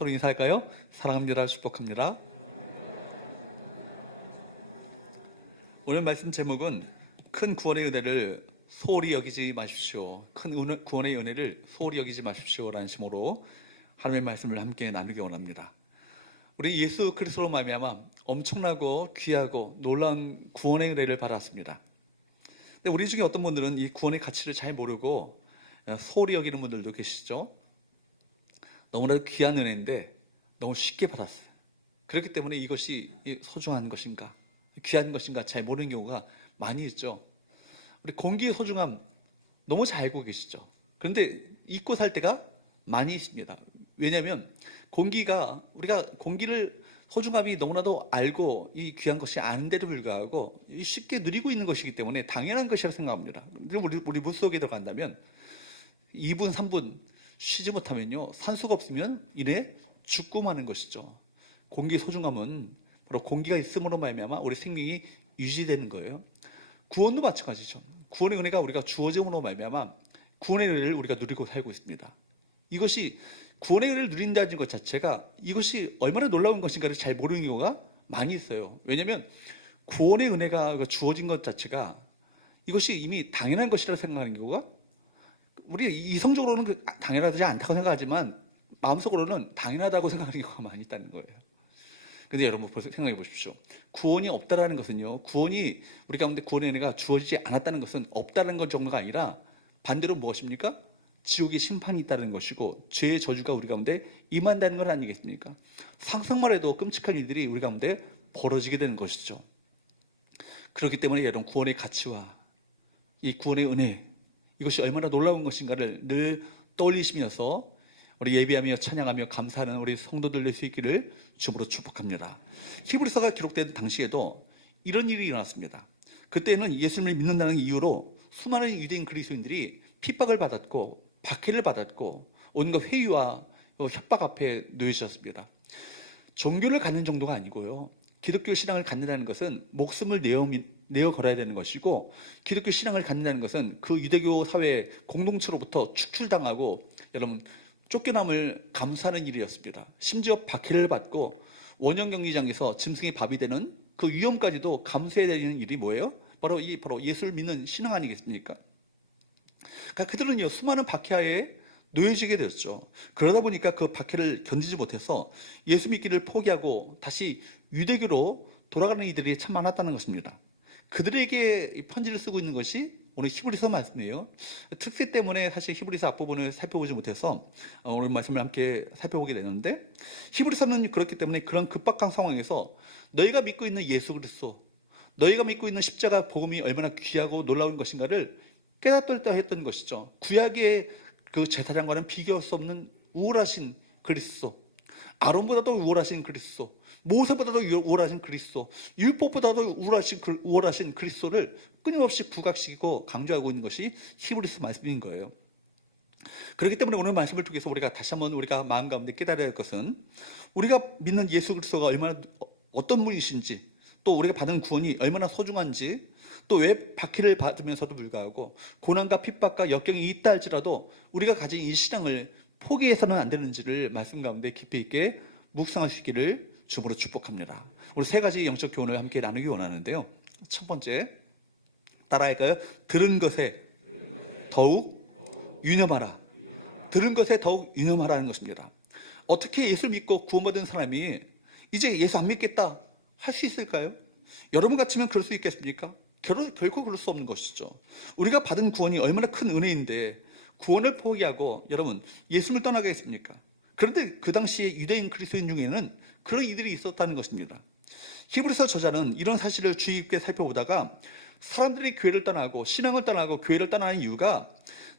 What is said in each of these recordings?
서로 인사할까요? 사랑합니다. 축복합니다. 오늘 말씀 제목은 큰 구원의 은혜를 소홀히 여기지 마십시오. 큰 구원의 은혜를 소홀히 여기지 마십시오라는 제목으로 하나님의 말씀을 함께 나누기 원합니다. 우리 예수 그리스도로 말미암아 엄청나고 귀하고 놀라운 구원의 은혜를 받았습니다. 근데 우리 중에 어떤 분들은 이 구원의 가치를 잘 모르고 소홀히 여기는 분들도 계시죠. 너무나도 귀한 은혜인데 너무 쉽게 받았어요. 그렇기 때문에 이것이 소중한 것인가, 귀한 것인가 잘 모르는 경우가 많이 있죠. 우리 공기의 소중함 너무 잘 알고 계시죠. 그런데 잊고 살 때가 많이 있습니다. 왜냐하면 우리가 공기를 소중함이 너무나도 알고 이 귀한 것이 아는데도 불구하고 쉽게 누리고 있는 것이기 때문에 당연한 것이라고 생각합니다. 우리 물속에 들어간다면 2분, 3분 쉬지 못하면요, 산소가 없으면 이내 죽고 마는 것이죠. 공기의 소중함은 바로 공기가 있음으로 말미암아 우리 생명이 유지되는 거예요. 구원도 마찬가지죠. 구원의 은혜가 우리가 주어짐으로 말미암아 구원의 은혜를 우리가 누리고 살고 있습니다. 이것이 구원의 은혜를 누린다는 것 자체가 이것이 얼마나 놀라운 것인가를 잘 모르는 경우가 많이 있어요. 왜냐하면 구원의 은혜가 주어진 것 자체가 이것이 이미 당연한 것이라고 생각하는 경우가, 우리 이성적으로는 당연하지 않다고 생각하지만 마음속으로는 당연하다고 생각하는 경우가 많이 있다는 거예요. 근데 여러분 생각해 보십시오. 구원이 없다라는 것은요, 구원이 우리 가운데 구원의 은혜가 주어지지 않았다는 것은 없다는 것 정도가 아니라 반대로 무엇입니까? 지옥의 심판이 있다는 것이고 죄의 저주가 우리 가운데 임한다는 것 아니겠습니까? 상상만 해도 끔찍한 일들이 우리 가운데 벌어지게 되는 것이죠. 그렇기 때문에 여러분, 구원의 가치와 이 구원의 은혜, 이것이 얼마나 놀라운 것인가를 늘 떠올리시면서 우리 예배하며 찬양하며 감사하는 우리 성도들 될 수 있기를 주님으로 축복합니다. 히브리서가 기록된 당시에도 이런 일이 일어났습니다. 그때는 예수님을 믿는다는 이유로 수많은 유대인 그리스도인들이 핍박을 받았고 박해를 받았고 온갖 회유와 협박 앞에 놓여졌습니다. 종교를 갖는 정도가 아니고요, 기독교 신앙을 갖는다는 것은 목숨을 내어 걸어야 되는 것이고, 기독교 신앙을 갖는다는 것은 그 유대교 사회 공동체로부터 축출당하고 여러분 쫓겨남을 감수하는 일이었습니다. 심지어 박해를 받고 원형 경기장에서 짐승의 밥이 되는 그 위험까지도 감수해야 되는 일이 뭐예요? 바로 예수를 믿는 신앙 아니겠습니까? 그러니까 그들은요, 수많은 박해하에 놓여지게 되었죠. 그러다 보니까 그 박해를 견디지 못해서 예수 믿기를 포기하고 다시 유대교로 돌아가는 이들이 참 많았다는 것입니다. 그들에게 이 편지를 쓰고 있는 것이 오늘 히브리서 말씀이에요. 특세 때문에 사실 히브리서 앞부분을 살펴보지 못해서 오늘 말씀을 함께 살펴보게 되는데, 히브리서는 그렇기 때문에 그런 급박한 상황에서 너희가 믿고 있는 예수 그리스도, 너희가 믿고 있는 십자가 복음이 얼마나 귀하고 놀라운 것인가를 깨닫다 했던 것이죠. 구약의 그 제사장과는 비교할 수 없는 우월하신 그리스도, 아론보다도 우월하신 그리스도, 모세보다도 우월하신 그리스도, 율법보다도 우월하신 그리스도를 끊임없이 부각시키고 강조하고 있는 것이 히브리서 말씀인 거예요. 그렇기 때문에 오늘 말씀을 통해서 우리가 다시 한번 우리가 마음 가운데 깨달아야 할 것은, 우리가 믿는 예수 그리스도가 얼마나 어떤 분이신지, 또 우리가 받은 구원이 얼마나 소중한지, 또 왜 박해를 받으면서도 불구하고 고난과 핍박과 역경이 있다 할지라도 우리가 가진 이 신앙을 포기해서는 안 되는지를 말씀 가운데 깊이 있게 묵상하시기를 주님으로 축복합니다. 우리 세 가지 영적 교훈을 함께 나누기 원하는데요. 첫 번째, 따라할까요? 들은 것에 더욱 유념하라. 들은 것에 더욱 유념하라는 것입니다. 어떻게 예수를 믿고 구원받은 사람이 이제 예수 안 믿겠다 할 수 있을까요? 여러분 같으면 그럴 수 있겠습니까? 결코 그럴 수 없는 것이죠. 우리가 받은 구원이 얼마나 큰 은혜인데 구원을 포기하고 여러분 예수를 떠나겠습니까? 그런데 그 당시에 유대인 그리스도인 중에는 그런 이들이 있었다는 것입니다. 히브리서 저자는 이런 사실을 주의 깊게 살펴보다가 사람들이 교회를 떠나고 신앙을 떠나고 교회를 떠나는 이유가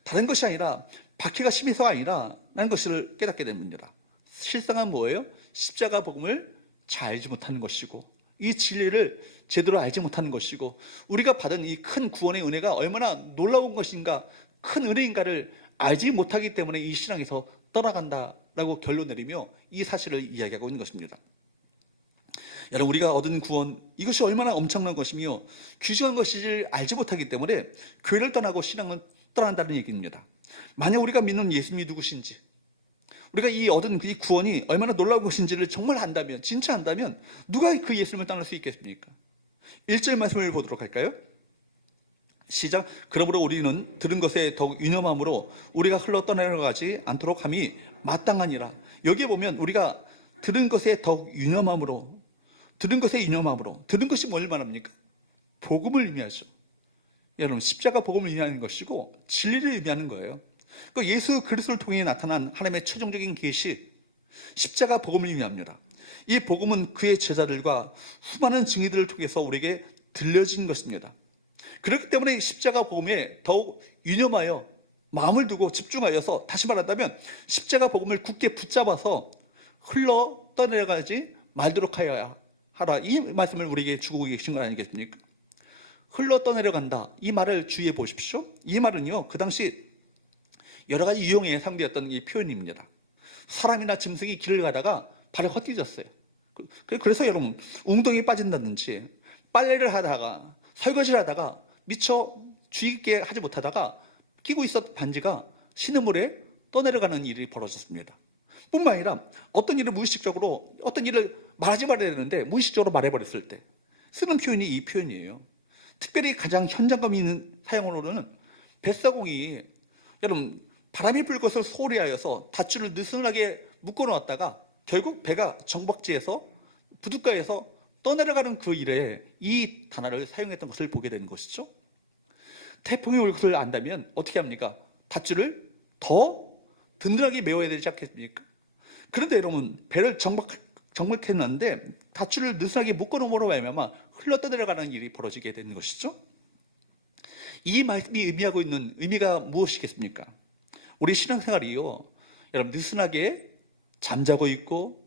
다른 것이 아니라 박해가 심해서가 아니라 라는 것을 깨닫게 됩니다. 실상은 뭐예요? 십자가 복음을 잘 알지 못하는 것이고, 이 진리를 제대로 알지 못하는 것이고, 우리가 받은 이 큰 구원의 은혜가 얼마나 놀라운 것인가, 큰 은혜인가를 알지 못하기 때문에 이 신앙에서 떠나간다라고 결론 내리며 이 사실을 이야기하고 있는 것입니다. 여러분, 우리가 얻은 구원, 이것이 얼마나 엄청난 것이며 귀중한 것인지를 알지 못하기 때문에 교회를 떠나고 신앙을 떠난다는 얘기입니다. 만약 우리가 믿는 예수님이 누구신지, 우리가 이 얻은 이 구원이 얼마나 놀라운 것인지를 정말 안다면, 진짜 안다면 누가 그 예수님을 떠날 수 있겠습니까? 1절 말씀을 보도록 할까요? 시작. 그러므로 우리는 들은 것에 더욱 유념함으로 우리가 흘러 떠내려가지 않도록 함이 마땅하니라. 여기에 보면 우리가 들은 것에 더욱 유념함으로, 들은 것에 유념함으로, 들은 것이 뭘 말합니까? 복음을 의미하죠. 여러분, 십자가 복음을 의미하는 것이고 진리를 의미하는 거예요. 그 예수 그리스도를 통해 나타난 하나님의 최종적인 계시, 십자가 복음을 의미합니다. 이 복음은 그의 제자들과 수많은 증인들을 통해서 우리에게 들려진 것입니다. 그렇기 때문에 십자가 복음에 더욱 유념하여 마음을 두고 집중하여서, 다시 말한다면 십자가 복음을 굳게 붙잡아서 흘러 떠내려가지 말도록 하여야 하라, 이 말씀을 우리에게 주고 계신 건 아니겠습니까? 흘러 떠내려간다, 이 말을 주의해 보십시오. 이 말은요, 그 당시 여러 가지 유형의 상대였던 이 표현입니다. 사람이나 짐승이 길을 가다가 발이 헛디뎠어요. 그래서 여러분, 웅덩이에 빠진다든지 빨래를 하다가, 설거지를 하다가 미처 주의 깊게 하지 못하다가 끼고 있었던 반지가 신음물에 떠내려가는 일이 벌어졌습니다. 뿐만 아니라 어떤 일을 무의식적으로, 어떤 일을 말하지 말아야 되는데 무의식적으로 말해버렸을 때 쓰는 표현이 이 표현이에요. 특별히 가장 현장감 있는 사용으로는 뱃사공이, 여러분, 바람이 불 것을 소리하여서 밧줄을 느슨하게 묶어놓았다가 결국 배가 정박지에서, 부둣가에서 떠내려가는 그 일에 이 단어를 사용했던 것을 보게 되는 것이죠. 태풍이 올 것을 안다면 어떻게 합니까? 밧줄을 더 든든하게 메워야 되지 않겠습니까? 그런데 여러분, 배를 정박해놨는데 밧줄을 느슨하게 묶어놓음으로 말미암아 흘러 떠내려가는 일이 벌어지게 되는 것이죠. 이 말씀이 의미하고 있는 의미가 무엇이겠습니까? 우리 신앙생활이요, 여러분, 느슨하게 잠자고 있고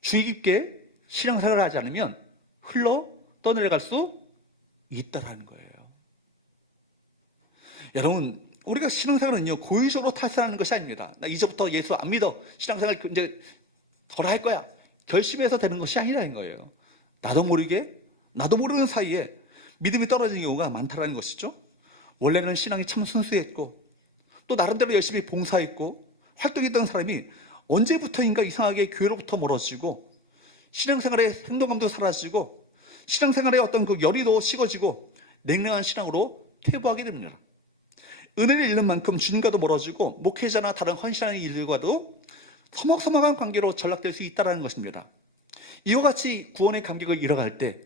주의 깊게 신앙생활을 하지 않으면 흘러 떠내려갈 수 있다라는 거예요. 여러분, 우리가 신앙생활은요, 고의적으로 탈선하는 것이 아닙니다. 나 이제부터 예수 안 믿어, 신앙생활 이제 덜 할 거야, 결심해서 되는 것이 아니라는 거예요. 나도 모르게, 나도 모르는 사이에 믿음이 떨어지는 경우가 많다는 것이죠. 원래는 신앙이 참 순수했고 또 나름대로 열심히 봉사했고 활동했던 사람이 언제부터인가 이상하게 교회로부터 멀어지고 신앙생활의 행동감도 사라지고 신앙생활의 어떤 그 열의도 식어지고 냉랭한 신앙으로 퇴보하게 됩니다. 은혜를 잃는 만큼 주님과도 멀어지고 목회자나 다른 헌신하는 일들과도 서먹서먹한 관계로 전락될 수 있다는 것입니다. 이와 같이 구원의 감격을 잃어갈 때,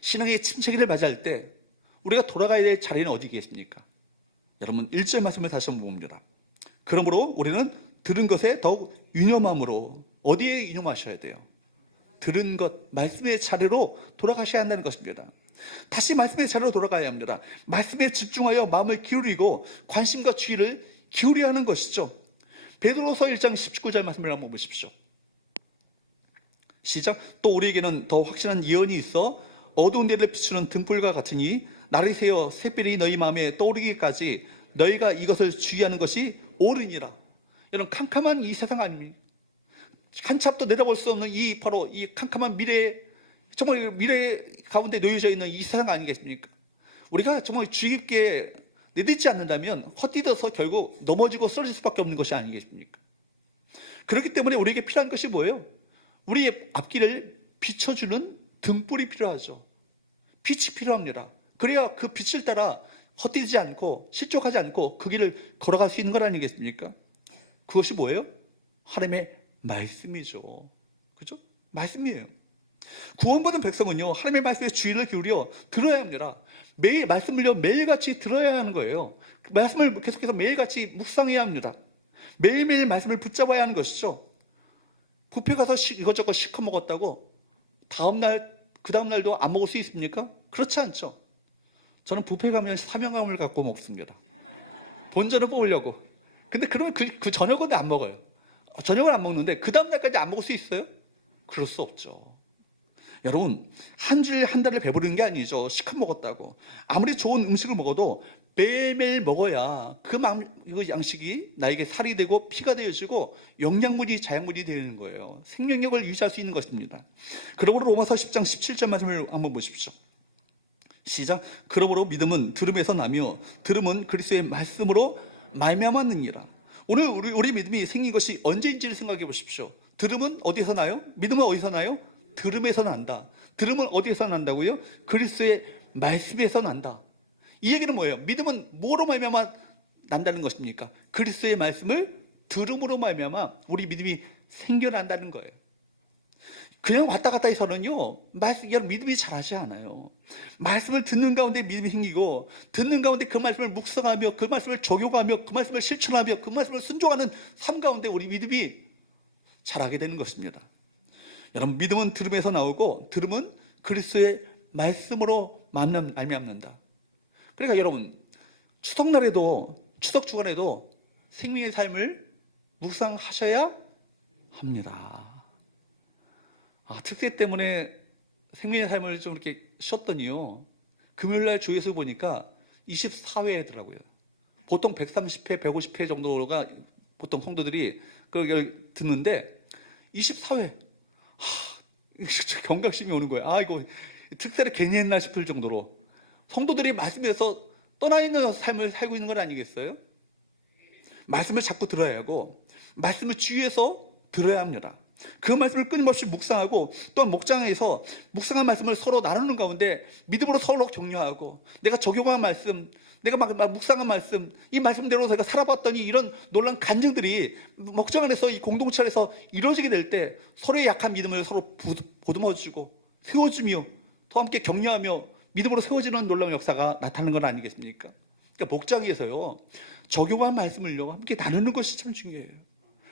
신앙의 침체기를 맞이할 때 우리가 돌아가야 될 자리는 어디겠습니까? 여러분, 1절 말씀을 다시 한번 봅니다. 그러므로 우리는 들은 것에 더욱 유념함으로, 어디에 유념하셔야 돼요? 들은 것, 말씀의 자리로 돌아가셔야 한다는 것입니다. 다시 말씀의 자리로 돌아가야 합니다. 말씀에 집중하여 마음을 기울이고 관심과 주의를 기울여야 하는 것이죠. 베드로서 1장 19절 말씀을 한번 보십시오. 시작. 또 우리에게는 더 확실한 예언이 있어 어두운 데를 비추는 등불과 같으니 날이 새어 샛별이 너희 마음에 떠오르기까지 너희가 이것을 주의하는 것이 옳으니라. 여러분, 캄캄한 이 세상 아닙니까? 한치 앞도 내다볼 수 없는 이 바로 이 캄캄한 미래, 정말 미래 가운데 놓여져 있는 이 세상 아니겠습니까? 우리가 정말 주의 깊게 내딛지 않는다면 헛디뎌서 결국 넘어지고 쓰러질 수밖에 없는 것이 아니겠습니까? 그렇기 때문에 우리에게 필요한 것이 뭐예요? 우리의 앞길을 비춰주는 등불이 필요하죠. 빛이 필요합니다. 그래야 그 빛을 따라 헛디디지 않고 실족하지 않고 그 길을 걸어갈 수 있는 것 아니겠습니까? 그것이 뭐예요? 하나님의 말씀이죠. 그죠? 말씀이에요. 구원받은 백성은요, 하나님의 말씀에 주의를 기울여 들어야 합니다. 매일 말씀을요, 매일같이 들어야 하는 거예요. 말씀을 계속해서 매일같이 묵상해야 합니다. 매일매일 말씀을 붙잡아야 하는 것이죠. 뷔페 가서 이것저것 시켜 먹었다고 그 다음날도 안 먹을 수 있습니까? 그렇지 않죠. 저는 뷔페 가면 사명감을 갖고 먹습니다. 본전을 뽑으려고. 근데 그러면 그 저녁은 안 먹어요. 저녁을 안 먹는데 그 다음날까지 안 먹을 수 있어요? 그럴 수 없죠. 여러분, 한 주일 한 달을 배부르는 게 아니죠. 시큼 먹었다고. 아무리 좋은 음식을 먹어도 매일매일 먹어야 그 양식이 나에게 살이 되고 피가 되어지고 영양분이 자양분이 되는 거예요. 생명력을 유지할 수 있는 것입니다. 그러므로 로마서 10장 17절 말씀을 한번 보십시오. 시작. 그러므로 믿음은 들음에서 나며 들음은 그리스도의 말씀으로 말미암았느니라. 오늘 우리 믿음이 생긴 것이 언제인지를 생각해 보십시오. 들음은 어디서 나요? 믿음은 어디서 나요? 들음에서 난다. 들음은 어디에서 난다고요? 그리스도의 말씀에서 난다. 이 얘기는 뭐예요? 믿음은 뭐로 말미암아 난다는 것입니까? 그리스도의 말씀을 들음으로 말미암아 우리 믿음이 생겨난다는 거예요. 그냥 왔다 갔다 해서는요, 믿음이 잘하지 않아요. 말씀을 듣는 가운데 믿음이 생기고, 듣는 가운데 그 말씀을 묵상하며, 그 말씀을 적용하며, 그 말씀을 실천하며, 그 말씀을 순종하는 삶 가운데 우리 믿음이 자라게 되는 것입니다. 여러분, 믿음은 들음에서 나오고, 들음은 그리스도의 말씀으로 말미암는다. 그러니까 여러분, 추석 주간에도 생명의 삶을 묵상하셔야 합니다. 특세 때문에 생명의 삶을 좀 이렇게 쉬었더니요, 금요일날 주에서 보니까 24회더라고요. 보통 130회, 150회 정도가 보통 성도들이 그걸 듣는데 24회. 경각심이 오는 거예요. 이거 특세를 괜히 했나 싶을 정도로 성도들이 말씀에서 떠나 있는 삶을 살고 있는 건 아니겠어요? 말씀을 자꾸 들어야 하고, 말씀을 주위에서 들어야 합니다. 그 말씀을 끊임없이 묵상하고, 또한 목장에서 묵상한 말씀을 서로 나누는 가운데 믿음으로 서로 격려하고, 내가 적용한 말씀, 내가 막 묵상한 말씀, 이 말씀대로 제가 살아봤더니 이런 놀라운 간증들이 목장 안에서, 이 공동체 안에서 이루어지게 될 때 서로의 약한 믿음을 서로 보듬어주고 세워주며 또 함께 격려하며 믿음으로 세워지는 놀라운 역사가 나타나는 건 아니겠습니까? 그러니까 목장에서요, 적용한 말씀을요 함께 나누는 것이 참 중요해요.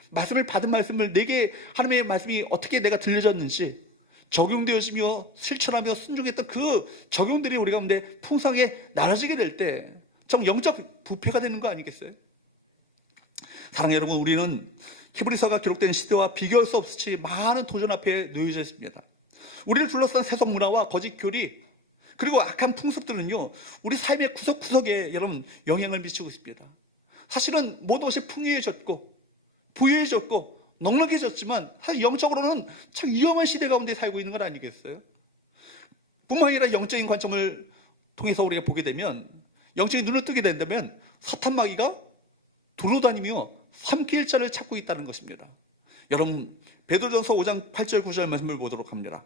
말씀을 받은 말씀을 내게 하나님의 말씀이 어떻게 내가 들려졌는지 적용되어지며 실천하며 순종했던 그 적용들이 우리 가운데 풍성하게 나눠지게 될 때 정 영적 부패가 되는 거 아니겠어요? 사랑하는 여러분, 우리는 히브리서가 기록된 시대와 비교할 수 없이 많은 도전 앞에 놓여져 있습니다. 우리를 둘러싼 세속 문화와 거짓 교리, 그리고 악한 풍습들은요, 우리 삶의 구석구석에 여러분 영향을 미치고 있습니다. 사실은 모든 것이 풍요해졌고 부유해졌고 넉넉해졌지만 사실 영적으로는 참 위험한 시대 가운데 살고 있는 건 아니겠어요? 뿐만 아니라 영적인 관점을 통해서 우리가 보게 되면, 영적인 눈을 뜨게 된다면 사탄 마귀가 두루다니며 삼킬 자를 찾고 있다는 것입니다. 여러분, 베드로전서 5장 8절 9절 말씀을 보도록 합니다.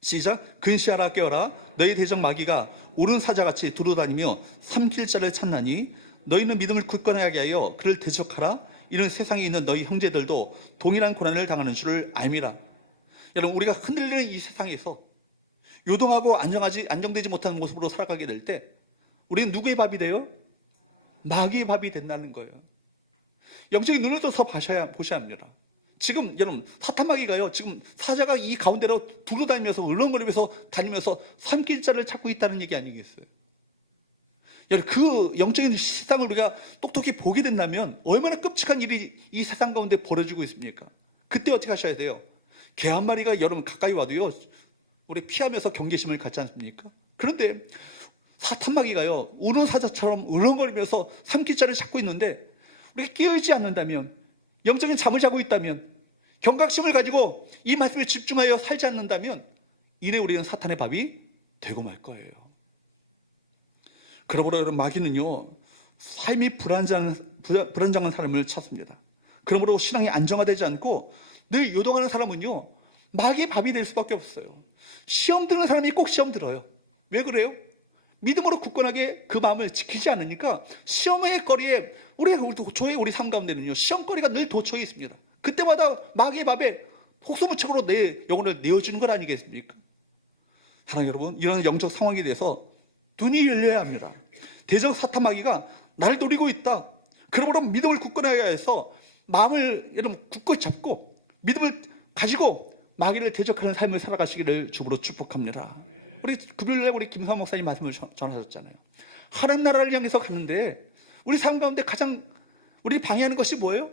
시작. 근시하라, 깨어라. 너희 대적 마귀가 오른 사자같이 두루다니며 삼킬 자를 찾나니 너희는 믿음을 굳건하게 하여 그를 대적하라. 이는 세상에 있는 너희 형제들도 동일한 고난을 당하는 줄을 알미라. 여러분, 우리가 흔들리는 이 세상에서 요동하고 안정되지 못하는 모습으로 살아가게 될 때 우리는 누구의 밥이 돼요? 마귀의 밥이 된다는 거예요. 영적인 눈을 떠서 보셔야 합니다. 지금 여러분, 사탄 마귀가요, 지금 사자가 이 가운데로 두루다니면서 울렁거리면서 다니면서 삼킬 자를 찾고 있다는 얘기 아니겠어요? 여러분, 그 영적인 세상을 우리가 똑똑히 보게 된다면 얼마나 끔찍한 일이 이 세상 가운데 벌어지고 있습니까? 그때 어떻게 하셔야 돼요? 개 한 마리가 여러분 가까이 와도요, 우리 피하면서 경계심을 갖지 않습니까? 그런데 사탄 마귀가요, 우는 사자처럼 울렁거리면서 삼킬 자를 찾고 있는데 우리가 깨어있지 않는다면, 영적인 잠을 자고 있다면, 경각심을 가지고 이 말씀에 집중하여 살지 않는다면 이내 우리는 사탄의 밥이 되고 말 거예요. 그러므로 여러분, 마귀는요, 삶이 불안정한 사람을 찾습니다. 그러므로 신앙이 안정화되지 않고 늘 요동하는 사람은요, 마귀의 밥이 될 수밖에 없어요. 시험 드는 사람이 꼭 시험 들어요. 왜 그래요? 믿음으로 굳건하게 그 마음을 지키지 않으니까 시험의 거리에 우리 삶 가운데는요, 시험거리가 늘 도처에 있습니다. 그때마다 마귀의 밥에 혹소무책으로 내 영혼을 내어주는 것 아니겠습니까? 사랑하는 여러분, 이런 영적 상황에 대해서 눈이 열려야 합니다. 대적 사탄 마귀가 나를 노리고 있다. 그러므로 믿음을 굳건하게 해서 마음을 여러분 굳건히 잡고 믿음을 가지고 마귀를 대적하는 삶을 살아가시기를 주부로 축복합니다. 우리 금요일날 우리 김사원 목사님 말씀을 전하셨잖아요. 하나님 나라를 향해서 가는데 우리 삶 가운데 가장 우리 방해하는 것이 뭐예요?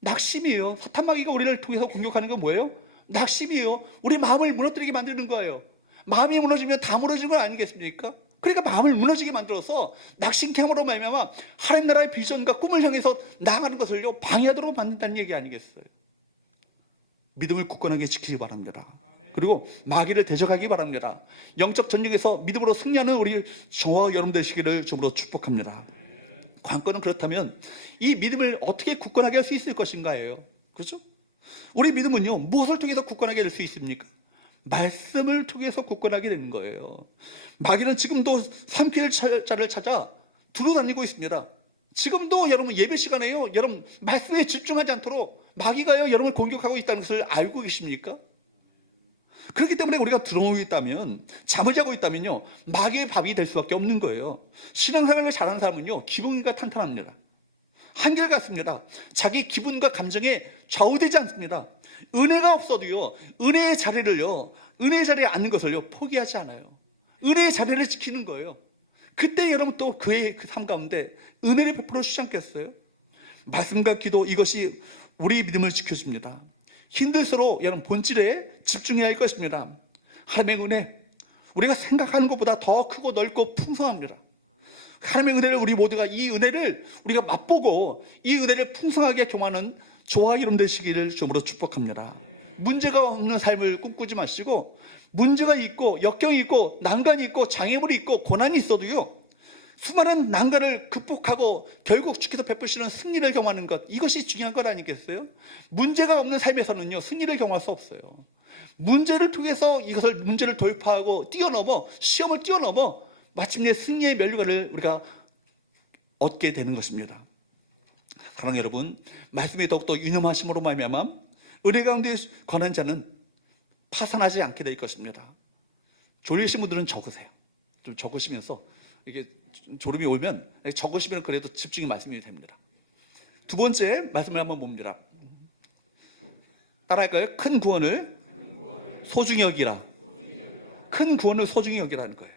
낙심이에요. 사탄 마귀가 우리를 통해서 공격하는 건 뭐예요? 낙심이에요. 우리 마음을 무너뜨리게 만드는 거예요. 마음이 무너지면 다 무너지는 건 아니겠습니까? 그러니까 마음을 무너지게 만들어서 낙심케함으로 말미암아 하나님 나라의 비전과 꿈을 향해서 나아가는 것을요 방해하도록 만든다는 얘기 아니겠어요? 믿음을 굳건하게 지키기 바랍니다. 그리고 마귀를 대적하기 바랍니다. 영적 전쟁에서 믿음으로 승리하는 우리 저와 여러분 되시기를 주로 축복합니다. 관건은 그렇다면 이 믿음을 어떻게 굳건하게 할 수 있을 것인가예요. 그렇죠? 우리 믿음은요, 무엇을 통해서 굳건하게 될 수 있습니까? 말씀을 통해서 굳건하게 되는 거예요. 마귀는 지금도 삼킬 자를 찾아 두루다니고 있습니다. 지금도 여러분 예배 시간에요, 여러분 말씀에 집중하지 않도록 마귀가요, 여러분을 공격하고 있다는 것을 알고 계십니까? 그렇기 때문에 우리가 들어오고 있다면, 잠을 자고 있다면요, 마귀의 밥이 될 수밖에 없는 거예요. 신앙생활을 잘하는 사람은요, 기본기가 탄탄합니다. 한결같습니다. 자기 기분과 감정에 좌우되지 않습니다. 은혜가 없어도요, 은혜의 자리를요, 은혜의 자리에 앉는 것을요, 포기하지 않아요. 은혜의 자리를 지키는 거예요. 그때 여러분 또 그의 그 삶 가운데 은혜를 베풀어 주지 않겠어요? 말씀과 기도, 이것이 우리 믿음을 지켜줍니다. 힘들수록 여러분 본질에 집중해야 할 것입니다. 하나님의 은혜, 우리가 생각하는 것보다 더 크고 넓고 풍성합니다. 하나님의 은혜를 우리 모두가 이 은혜를 우리가 맛보고 이 은혜를 풍성하게 경험하는 저와 이름 되시기를 주님으로 축복합니다. 문제가 없는 삶을 꿈꾸지 마시고, 문제가 있고 역경이 있고 난관이 있고 장애물이 있고 고난이 있어도요, 수많은 난관을 극복하고 결국 주께서 베푸시는 승리를 경험하는 것, 이것이 중요한 것 아니겠어요? 문제가 없는 삶에서는요, 승리를 경험할 수 없어요. 문제를 통해서 이것을 문제를 돌파하고 뛰어넘어, 시험을 뛰어넘어 마침내 승리의 면류관을 우리가 얻게 되는 것입니다. 사랑하는 여러분, 말씀이 더욱더 유념하심으로 말미암아 은혜 가운데 권한 자는 파산하지 않게 될 것입니다. 졸리신 분들은 적으세요. 좀 적으시면서 이게 졸음이 오면 적으시면 그래도 집중이 말씀이 됩니다. 두 번째 말씀을 한번 봅니다. 따라할까요? 큰 구원을 소중히 여기라. 큰 구원을 소중히 여기라는 거예요.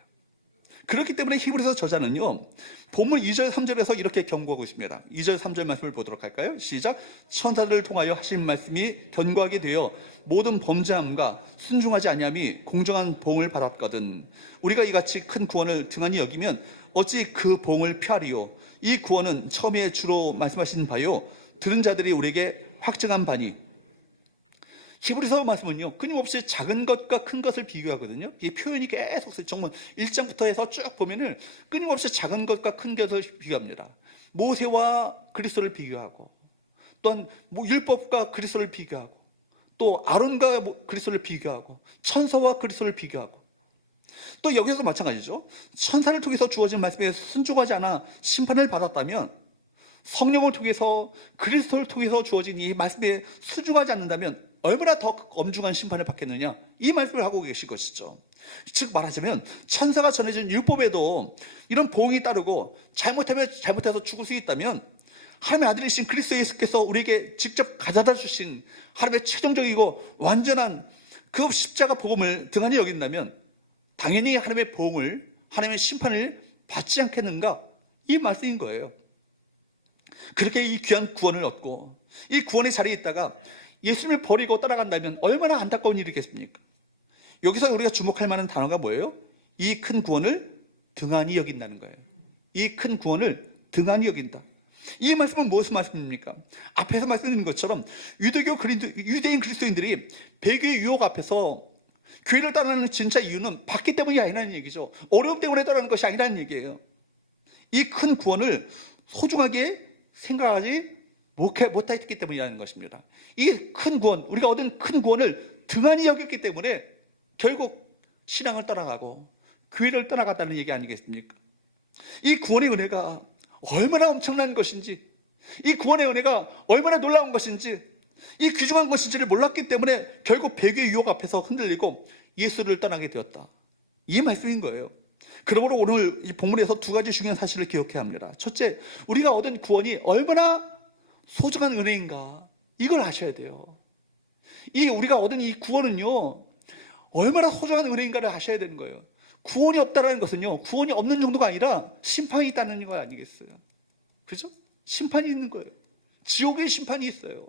그렇기 때문에 히브리서 저자는요, 본문 2절 3절에서 이렇게 경고하고 있습니다. 2절 3절 말씀을 보도록 할까요? 시작. 천사들을 통하여 하신 말씀이 견고하게 되어 모든 범죄함과 순종하지 아니함이 공정한 보응을 받았거든. 우리가 이같이 큰 구원을 등한히 여기면 어찌 그 보응을 피하리요? 이 구원은 처음에 주로 말씀하신 바요, 들은 자들이 우리에게 확증한 바니. 히브리서 말씀은요, 끊임없이 작은 것과 큰 것을 비교하거든요. 이 표현이 계속 정말 1장부터 해서 쭉 보면은 끊임없이 작은 것과 큰 것을 비교합니다. 모세와 그리스도를 비교하고, 또한 율법과 그리스도를 비교하고, 또 아론과 그리스도를 비교하고, 천사와 그리스도를 비교하고, 또 여기서도 마찬가지죠. 천사를 통해서 주어진 말씀에 순종하지 않아 심판을 받았다면, 성령을 통해서 그리스도를 통해서 주어진 이 말씀에 순종하지 않는다면 얼마나 더 엄중한 심판을 받겠느냐, 이 말씀을 하고 계실 것이죠. 즉 말하자면 천사가 전해진 율법에도 이런 보응이 따르고, 잘못해서 죽을 수 있다면 하나님의 아들이신 그리스도 예수께서 우리에게 직접 가져다 주신 하나님의 최종적이고 완전한 그 십자가 복음을 등한히 여긴다면 당연히 하나님의 보응을, 하나님의 심판을 받지 않겠는가, 이 말씀인 거예요. 그렇게 이 귀한 구원을 얻고 이 구원의 자리에 있다가 예수님을 버리고 따라간다면 얼마나 안타까운 일이겠습니까? 여기서 우리가 주목할 만한 단어가 뭐예요? 이 큰 구원을 등한히 여긴다는 거예요. 이 큰 구원을 등한히 여긴다. 이 말씀은 무슨 말씀입니까? 앞에서 말씀드린 것처럼 유대인 그리스도인들이 배교의 유혹 앞에서 교회를 떠나는 진짜 이유는 받기 때문이 아니라는 얘기죠. 어려움 때문에 떠나는 것이 아니라는 얘기예요. 이 큰 구원을 소중하게 생각하지 못했기 때문이라는 것입니다. 이 큰 구원, 우리가 얻은 큰 구원을 등한히 여겼기 때문에 결국 신앙을 떠나가고 교회를 떠나갔다는 얘기 아니겠습니까? 이 구원의 은혜가 얼마나 엄청난 것인지, 이 구원의 은혜가 얼마나 놀라운 것인지, 이 귀중한 것인지를 몰랐기 때문에 결국 배교의 유혹 앞에서 흔들리고 예수를 떠나게 되었다. 이 말씀인 거예요. 그러므로 오늘 이 본문에서 두 가지 중요한 사실을 기억해야 합니다. 첫째, 우리가 얻은 구원이 얼마나 소중한 은혜인가, 이걸 아셔야 돼요. 우리가 얻은 이 구원은요, 얼마나 소중한 은혜인가를 아셔야 되는 거예요. 구원이 없다는 것은요, 구원이 없는 정도가 아니라 심판이 있다는 거 아니겠어요? 그죠? 심판이 있는 거예요. 지옥의 심판이 있어요.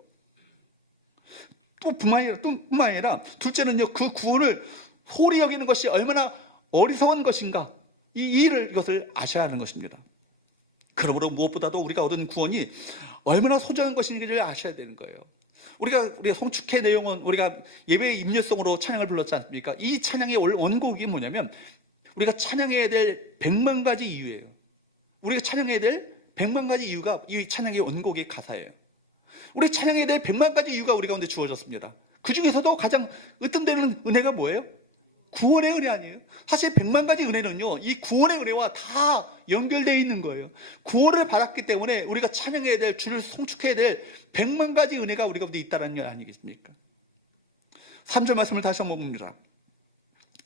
뿐만 아니라 둘째는요, 그 구원을 소홀히 여기는 것이 얼마나 어리석은 것인가, 이것을 아셔야 하는 것입니다. 그러므로 무엇보다도 우리가 얻은 구원이 얼마나 소중한 것인지를 아셔야 되는 거예요. 우리가 성축회 내용은 우리가 예배의 임례송으로 찬양을 불렀지 않습니까? 이 찬양의 원곡이 뭐냐면, 우리가 찬양해야 될 100만 가지 이유예요. 우리가 찬양해야 될 100만 가지 이유가 이 찬양의 원곡의 가사예요. 우리 찬양에 대해 100만 가지 이유가 우리 가운데 주어졌습니다. 그 중에서도 가장 으뜸되는 은혜가 뭐예요? 구원의 은혜 아니에요? 사실 100만 가지 은혜는요, 이 구원의 은혜와 다 연결되어 있는 거예요. 구원을 받았기 때문에 우리가 찬양해야 될, 주를 송축해야 될 100만 가지 은혜가 우리 가운데 있다는 것 아니겠습니까? 3절 말씀을 다시 한번 봅니다.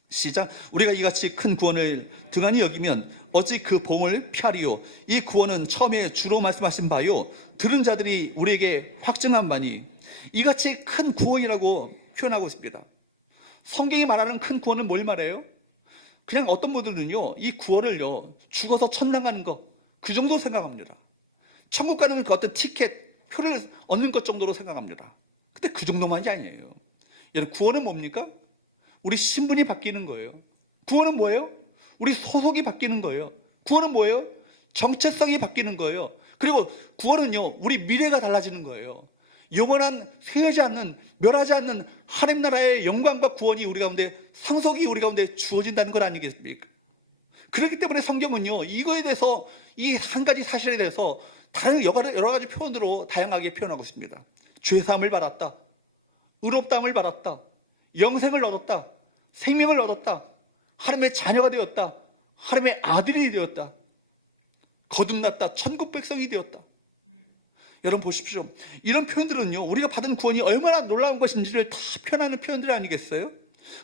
시작. 우리가 이같이 큰 구원을 등한히 여기면 어찌 그 봉을 피하리요. 이 구원은 처음에 주로 말씀하신 바요, 들은 자들이 우리에게 확증한 바니. 이같이 큰 구원이라고 표현하고 있습니다. 성경이 말하는 큰 구원은 뭘 말해요? 그냥 어떤 분들은요, 이 구원을요, 죽어서 천당 가는 거, 그 정도 생각합니다. 천국 가는 그 어떤 티켓, 표를 얻는 것 정도로 생각합니다. 근데 그 정도만이 아니에요. 여러분, 구원은 뭡니까? 우리 신분이 바뀌는 거예요. 구원은 뭐예요? 우리 소속이 바뀌는 거예요. 구원은 뭐예요? 정체성이 바뀌는 거예요. 그리고 구원은요, 우리 미래가 달라지는 거예요. 영원한, 쇠하지 않는, 멸하지 않는 하나님 나라의 영광과 구원이 우리 가운데, 상속이 우리 가운데 주어진다는 것 아니겠습니까? 그렇기 때문에 성경은요, 이거에 대해서, 이 한 가지 사실에 대해서 다른 여러 가지 표현으로 다양하게 표현하고 있습니다. 죄사함을 받았다, 의롭다함을 받았다, 영생을 얻었다, 생명을 얻었다, 하나님의 자녀가 되었다, 하나님의 아들이 되었다, 거듭났다, 천국 백성이 되었다. 여러분 보십시오. 이런 표현들은요, 우리가 받은 구원이 얼마나 놀라운 것인지를 다 표현하는 표현들 아니겠어요?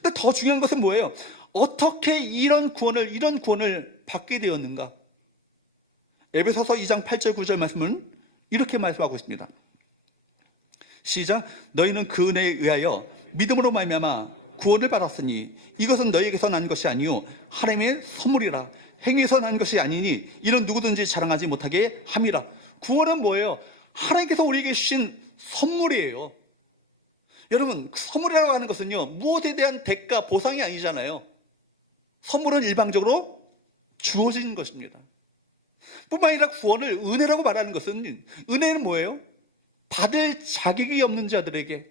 근데 더 중요한 것은 뭐예요? 어떻게 이런 구원을 받게 되었는가? 에베소서 2장 8절 9절 말씀은 이렇게 말씀하고 있습니다. 시작. 너희는 그 은혜에 의하여 믿음으로 말미암아 구원을 받았으니 이것은 너희에게서 난 것이 아니요 하나님의 선물이라. 행위에서 난 것이 아니니 이는 누구든지 자랑하지 못하게 함이라. 구원은 뭐예요? 하나님께서 우리에게 주신 선물이에요. 여러분, 선물이라고 하는 것은요, 무엇에 대한 대가, 보상이 아니잖아요. 선물은 일방적으로 주어진 것입니다. 뿐만 아니라 구원을 은혜라고 말하는 것은, 은혜는 뭐예요? 받을 자격이 없는 자들에게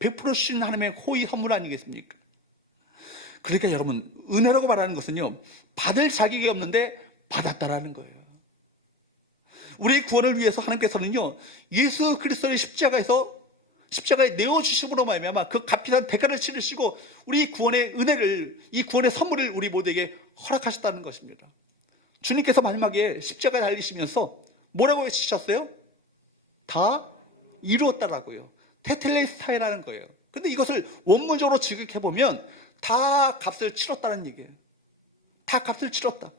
베풀어 주신 하나님의 호의 선물 아니겠습니까? 그러니까 여러분, 은혜라고 말하는 것은요, 받을 자격이 없는데 받았다라는 거예요. 우리의 구원을 위해서 하나님께서는요, 예수 그리스도의 십자가에 내어주심으로 말미암아 그 값비싼 대가를 치르시고 우리 구원의 은혜를, 이 구원의 선물을 우리 모두에게 허락하셨다는 것입니다. 주님께서 마지막에 십자가에 달리시면서 뭐라고 외치셨어요? 다 이루었다라고요. 테텔레스타이라는 거예요. 근데 이것을 원문적으로 직역해보면 다 값을 치렀다는 얘기예요. 다 값을 치렀다.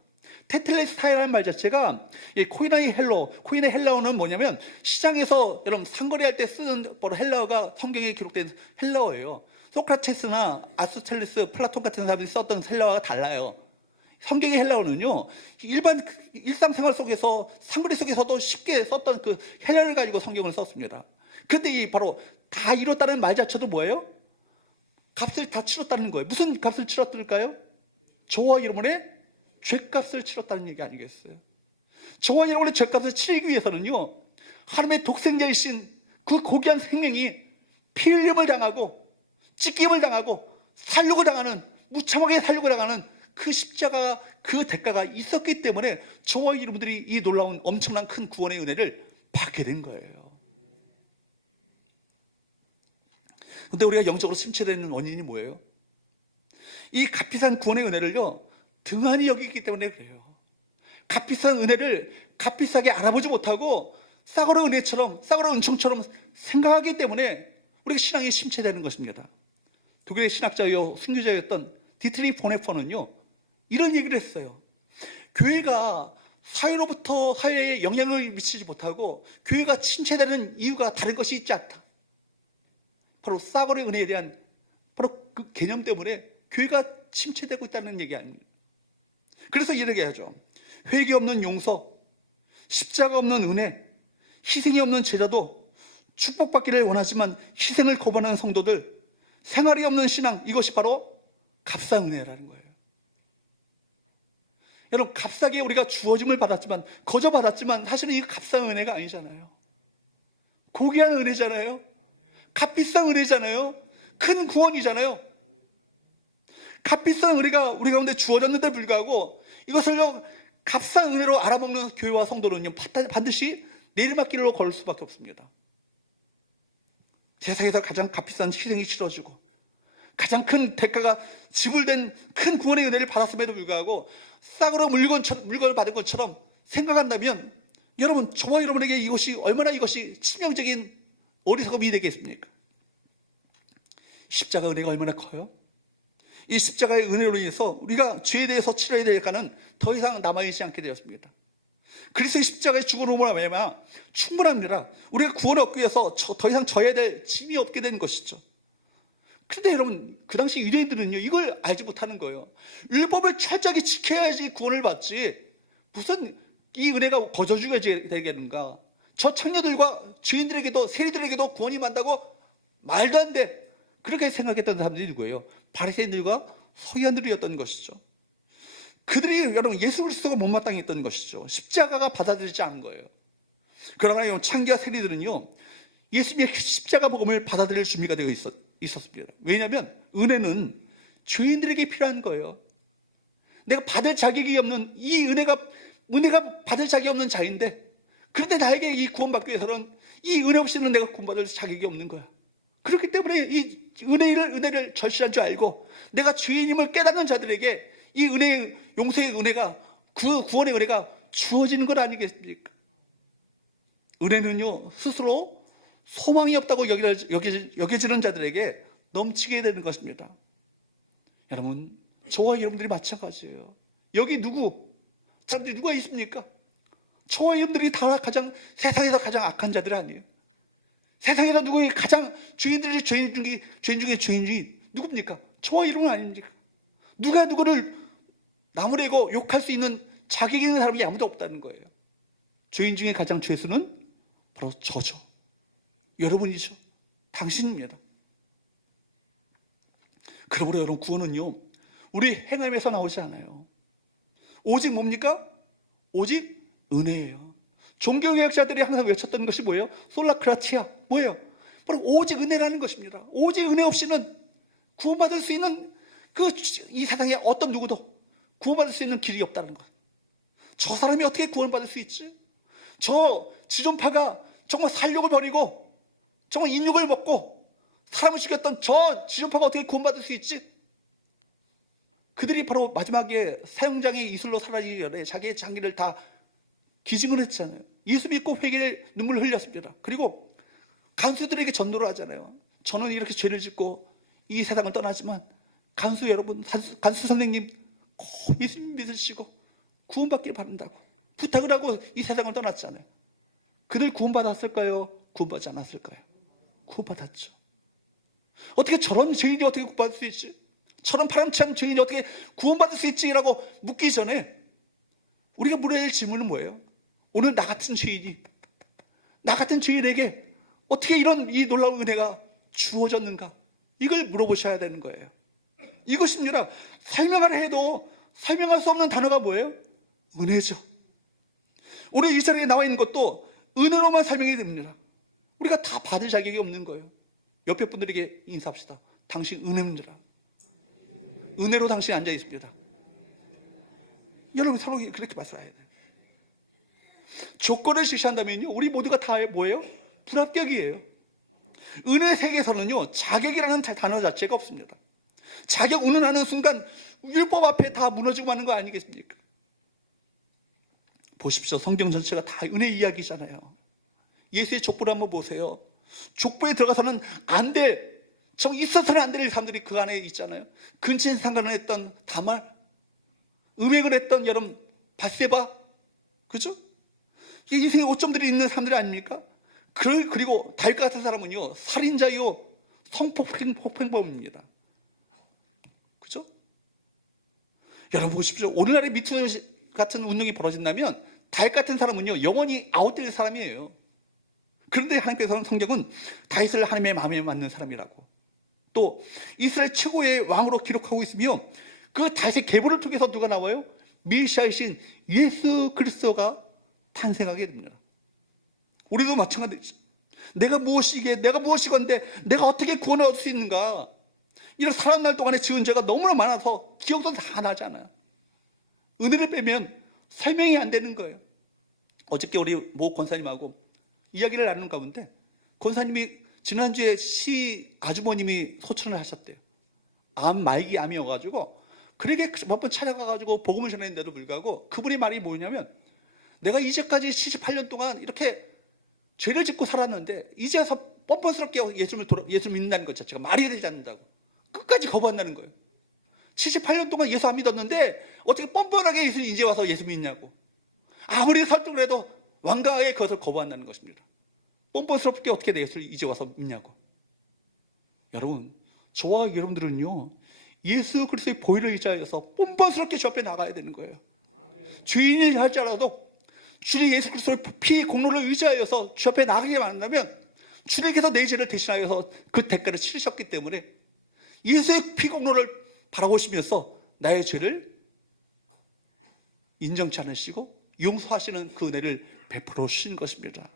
테텔레스타이라는 말 자체가 코인의 헬라어는 뭐냐면, 시장에서 여러분 상거래할 때 쓰는 헬라어가 성경에 기록된 헬라어예요. 소크라테스나 아스텔레스, 플라톤 같은 사람들이 썼던 헬라어가 달라요. 성경의 헬라어는요, 일상생활 속에서, 상거래 속에서도 쉽게 썼던 그 헬라어를 가지고 성경을 썼습니다. 그런데 이 바로 다 이뤘다는 말 자체도 뭐예요? 값을 다 치렀다는 거예요. 무슨 값을 치렀을까요? 저와 여러분의 죄값을 치렀다는 얘기 아니겠어요? 저와 여러분의 죄값을 치르기 위해서는요, 하나님의 독생자이신 그 고귀한 생명이 피 흘림을 당하고 찢김을 당하고 무참하게 살려고 당하는 그 십자가, 그 대가가 있었기 때문에 저와 여러분들이 이 놀라운 엄청난 큰 구원의 은혜를 받게 된 거예요. 근데 우리가 영적으로 침체되는 원인이 뭐예요? 이 값비싼 구원의 은혜를요, 등한히 여기기 때문에 그래요. 값비싼 은혜를 값비싸게 알아보지 못하고 싸구려 은총처럼 생각하기 때문에 우리가 신앙이 침체되는 것입니다. 독일의 신학자요 순교자였던 디트리 보네퍼는요, 이런 얘기를 했어요. 교회가 사회로부터 사회에 영향을 미치지 못하고 교회가 침체되는 이유가 다른 것이 있지 않다. 바로 싸구려 은혜에 대한 바로 그 개념 때문에 교회가 침체되고 있다는 얘기 아닙니다. 그래서 이렇게 하죠. 회개 없는 용서, 십자가 없는 은혜, 희생이 없는 제자도, 축복받기를 원하지만 희생을 거부하는 성도들, 생활이 없는 신앙, 이것이 바로 값싼 은혜라는 거예요. 여러분, 값싸게 우리가 주어짐을 받았지만, 거저 받았지만 사실은 이 값싼 은혜가 아니잖아요. 고귀한 은혜잖아요. 값비싼 은혜잖아요. 큰 구원이잖아요. 값비싼 은혜가 우리 가운데 주어졌는데 불구하고 이것을요, 값싼 은혜로 알아먹는 교회와 성도는요, 반드시 내리막길로 걸을 수밖에 없습니다. 세상에서 가장 값비싼 희생이 치러지고 가장 큰 대가가 지불된 큰 구원의 은혜를 받았음에도 불구하고 싹으로 물건을 받은 것처럼 생각한다면 여러분, 저와 여러분에게 이것이 치명적인 어리석음이 되겠습니까? 십자가 은혜가 얼마나 커요? 이 십자가의 은혜로 인해서 우리가 죄에 대해서 치러야 될 대가는 더 이상 남아있지 않게 되었습니다. 그리스도의 십자가의 죽음으로 말미암아 충분합니다. 우리가 구원을 얻기 위해서 더 이상 져야 될 짐이 없게 된 것이죠. 그런데 여러분, 그 당시 유대인들은요, 이걸 알지 못하는 거예요. 율법을 철저하게 지켜야지 구원을 받지, 무슨 이 은혜가 거저주가 되겠는가? 저 창녀들과 죄인들에게도, 세리들에게도 구원이 만다고 말도 안 돼, 그렇게 생각했던 사람들이 누구예요? 바리새인들과 서기관들이었던 것이죠. 그들이 여러분 예수 그리스도가 못마땅했던 것이죠. 십자가가 받아들이지 않은 거예요. 그러나 창기와 세리들은요, 예수님의 십자가 복음을 받아들일 준비가 되어 있었습니다. 왜냐하면 은혜는 죄인들에게 필요한 거예요. 내가 받을 자격이 없는 이 은혜가 받을 자격이 없는 자인데, 그런데 나에게 이 구원받기 위해서는 이 은혜 없이는 내가 구원받을 자격이 없는 거야. 그렇기 때문에 이 은혜를 절실한 줄 알고 내가 죄인임을 깨닫는 자들에게 이 용서의 은혜가, 그 구원의 은혜가 주어지는 것 아니겠습니까? 은혜는요, 스스로 소망이 없다고 여겨지는 자들에게 넘치게 되는 것입니다. 여러분, 저와 여러분들이 마찬가지예요. 여기 사람들이 누가 있습니까? 저와 여러분들이 다 세상에서 가장 악한 자들 아니에요? 세상에서 가장 죄인 중에 죄인이 누굽니까? 저와 여러분 아닙니까? 누가 누구를 나무래고 욕할 수 있는 자격이 있는 사람이 아무도 없다는 거예요. 죄인 중에 가장 죄수는 바로 저죠. 여러분이죠. 당신입니다. 그러므로 여러분, 구원은요, 우리 행함에서 나오지 않아요. 오직 뭡니까? 오직 은혜예요. 종교개혁자들이 항상 외쳤던 것이 뭐예요? 솔라크라티아. 뭐예요? 바로 오직 은혜라는 것입니다. 오직 은혜 없이는 구원받을 수 있는 이 세상에 어떤 누구도 구원받을 수 있는 길이 없다는 것. 저 사람이 어떻게 구원받을 수 있지? 저 지존파가 정말 살욕을 버리고 정말 인육을 먹고 사람을 죽였던 저 지존파가 어떻게 구원받을 수 있지? 그들이 바로 마지막에 사형장의 이슬로 사라지기 전에 자기의 장기를 다 기증을 했잖아요. 예수 믿고 회개를 눈물을 흘렸습니다. 그리고 간수들에게 전도를 하잖아요. 저는 이렇게 죄를 짓고 이 세상을 떠나지만 간수 여러분, 간수 선생님 꼭 예수님 믿으시고 구원받길 바란다고 부탁을 하고 이 세상을 떠났잖아요. 그들 구원받았을까요? 구원받지 않았을까요? 구원받았죠. 어떻게 저런 죄인이 어떻게 구원받을 수 있지? 저런 파람치한 죄인이 어떻게 구원받을 수 있지? 라고 묻기 전에 우리가 물어야 할 질문은 뭐예요? 오늘 나 같은 죄인에게 어떻게 이 놀라운 은혜가 주어졌는가? 이걸 물어보셔야 되는 거예요. 이것입니다. 설명을 해도 설명할 수 없는 단어가 뭐예요? 은혜죠. 오늘 이 자리에 나와 있는 것도 은혜로만 설명이 됩니다. 우리가 다 받을 자격이 없는 거예요. 옆에 분들에게 인사합시다. 당신 은혜입니다. 은혜로 당신이 앉아 있습니다. 여러분, 서로 그렇게 말씀해야 돼요. 조건을 실시한다면요, 우리 모두가 다 뭐예요? 불합격이에요. 은혜 세계에서는요, 자격이라는 단어 자체가 없습니다. 자격 운운하는 순간 율법 앞에 다 무너지고 마는 거 아니겠습니까? 보십시오. 성경 전체가 다 은혜 이야기잖아요. 예수의 족보를 한번 보세요. 족보에 들어가서는 안 될, 있어서는 안 될 사람들이 그 안에 있잖아요. 근친 상간을 했던 다말, 음행을 했던 여러분 밧세바, 그죠? 인생의 오점들이 있는 사람들이 아닙니까? 그리고 다윗 같은 사람은요, 살인자요, 성폭행범입니다. 그죠? 여러분 보십시오. 오늘날의 미투 같은 운동이 벌어진다면 다윗 같은 사람은요, 영원히 아웃될 사람이에요. 그런데 하나님께서는, 성경은 다윗을 하나님의 마음에 맞는 사람이라고, 또 이스라엘 최고의 왕으로 기록하고 있으며, 그 다윗의 계보를 통해서 누가 나와요? 메시아이신 예수 그리스도가 탄생하게 됩니다. 우리도 마찬가지죠. 내가 무엇이건데 내가 어떻게 구원을 얻을 수 있는가? 이런 살아날 동안에 지은 죄가 너무나 많아서 기억도 다 나잖아요. 은혜를 빼면 설명이 안 되는 거예요. 어저께 우리 모 권사님하고 이야기를 나누는 가운데 권사님이 지난주에 시 아주머님이 소천을 하셨대요. 말기 암이어가지고 그러게 몇 번 찾아가가지고 복음을 전했는데도 불구하고 그분의 말이 뭐냐면, 내가 이제까지 78년 동안 이렇게 죄를 짓고 살았는데 이제 와서 뻔뻔스럽게 예수를 믿는다는 것 자체가 말이 되지 않는다고 끝까지 거부한다는 거예요. 78년 동안 예수 안 믿었는데 어떻게 뻔뻔하게 이제 와서 예수 믿냐고. 아무리 설득을 해도 완강하게 그것을 거부한다는 것입니다. 뻔뻔스럽게 어떻게 예수를 이제 와서 믿냐고. 여러분, 저와 여러분들은요, 예수 그리스도의 보혈을 의지하여서 뻔뻔스럽게 주 앞에 나가야 되는 거예요. 죄인을 할지라도 주님 예수 그리스도의 피의 공로를 의지하여서 주 앞에 나가게 만든다면 주님께서 내 죄를 대신하여서 그 대가를 치르셨기 때문에 예수의 피 공로를 바라보시면서 나의 죄를 인정치 않으시고 용서하시는 그 은혜를 베풀어 주신 것입니다.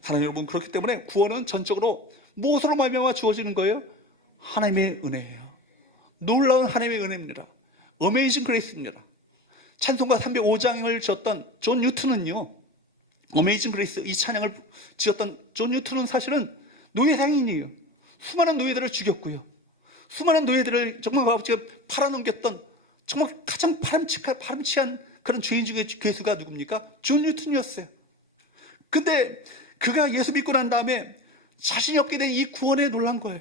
사랑하는 여러분, 그렇기 때문에 구원은 전적으로 무엇으로 말미암아 주어지는 거예요? 하나님의 은혜예요. 놀라운 하나님의 은혜입니다. 어메이징 그레이스입니다. 찬송가 305장을 지었던 존 뉴턴은요, 어메이징 그레이스 이 찬양을 지었던 존 뉴턴은 사실은 노예 상인이에요. 수많은 노예들을 죽였고요, 수많은 노예들을 정말 아버지가 팔아넘겼던 정말 가장 파렴치한 그런 죄인 중에 괴수가 누굽니까? 존 뉴턴이었어요. 근데 그가 예수 믿고 난 다음에 자신이 얻게 된 이 구원에 놀란 거예요.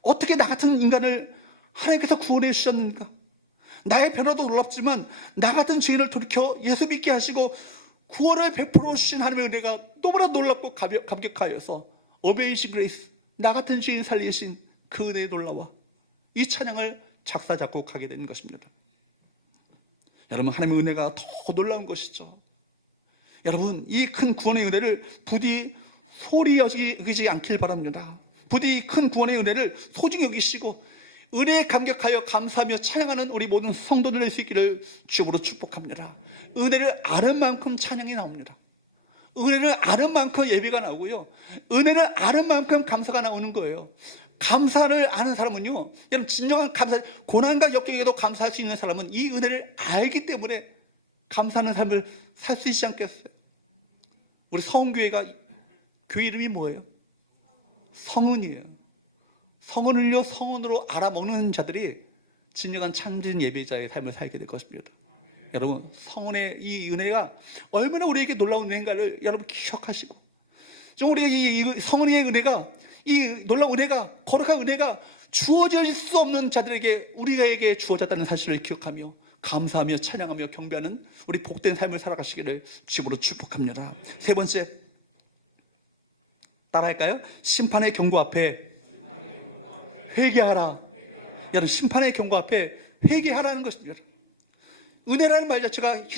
어떻게 나 같은 인간을 하나님께서 구원해 주셨는가? 나의 변화도 놀랍지만 나 같은 죄인을 돌이켜 예수 믿게 하시고 구원을 베풀어 주신 하나님의 은혜가 너무나 놀랍고 감격하여서 어메이징 그레이스, 나 같은 죄인 살리신 그 은혜에 놀라워 이 찬양을 작사 작곡하게 된 것입니다. 여러분, 하나님의 은혜가 더 놀라운 것이죠. 여러분, 이 큰 구원의 은혜를 부디 소홀히 여기지 않길 바랍니다. 부디 큰 구원의 은혜를 소중히 여기시고 은혜에 감격하여 감사하며 찬양하는 우리 모든 성도들 될 수 있기를 주님으로 축복합니다. 은혜를 아는 만큼 찬양이 나옵니다. 은혜를 아는 만큼 예배가 나오고요, 은혜를 아는 만큼 감사가 나오는 거예요. 감사를 아는 사람은요, 여러분, 진정한 감사, 고난과 역경에도 감사할 수 있는 사람은 이 은혜를 알기 때문에 감사하는 삶을 살 수 있지 않겠어요? 우리 성교회가 교회 이름이 뭐예요? 성은이에요. 성은을요, 성은으로 알아먹는 자들이 진정한 참진 예배자의 삶을 살게 될 것입니다. 여러분, 성은의 이 은혜가 얼마나 우리에게 놀라운 은혜인가를 여러분 기억하시고, 좀 우리에게 이 성은의 은혜가, 이 놀라운 은혜가, 거룩한 은혜가 주어질 수 없는 자들에게 우리에게 주어졌다는 사실을 기억하며 감사하며 찬양하며 경배하는 우리 복된 삶을 살아가시기를 주님으로 축복합니다. 세 번째, 따라할까요? 심판의 경고 앞에 회개하라. 여러분, 심판의 경고 앞에 회개하라는 것입니다. 은혜라는 말 자체가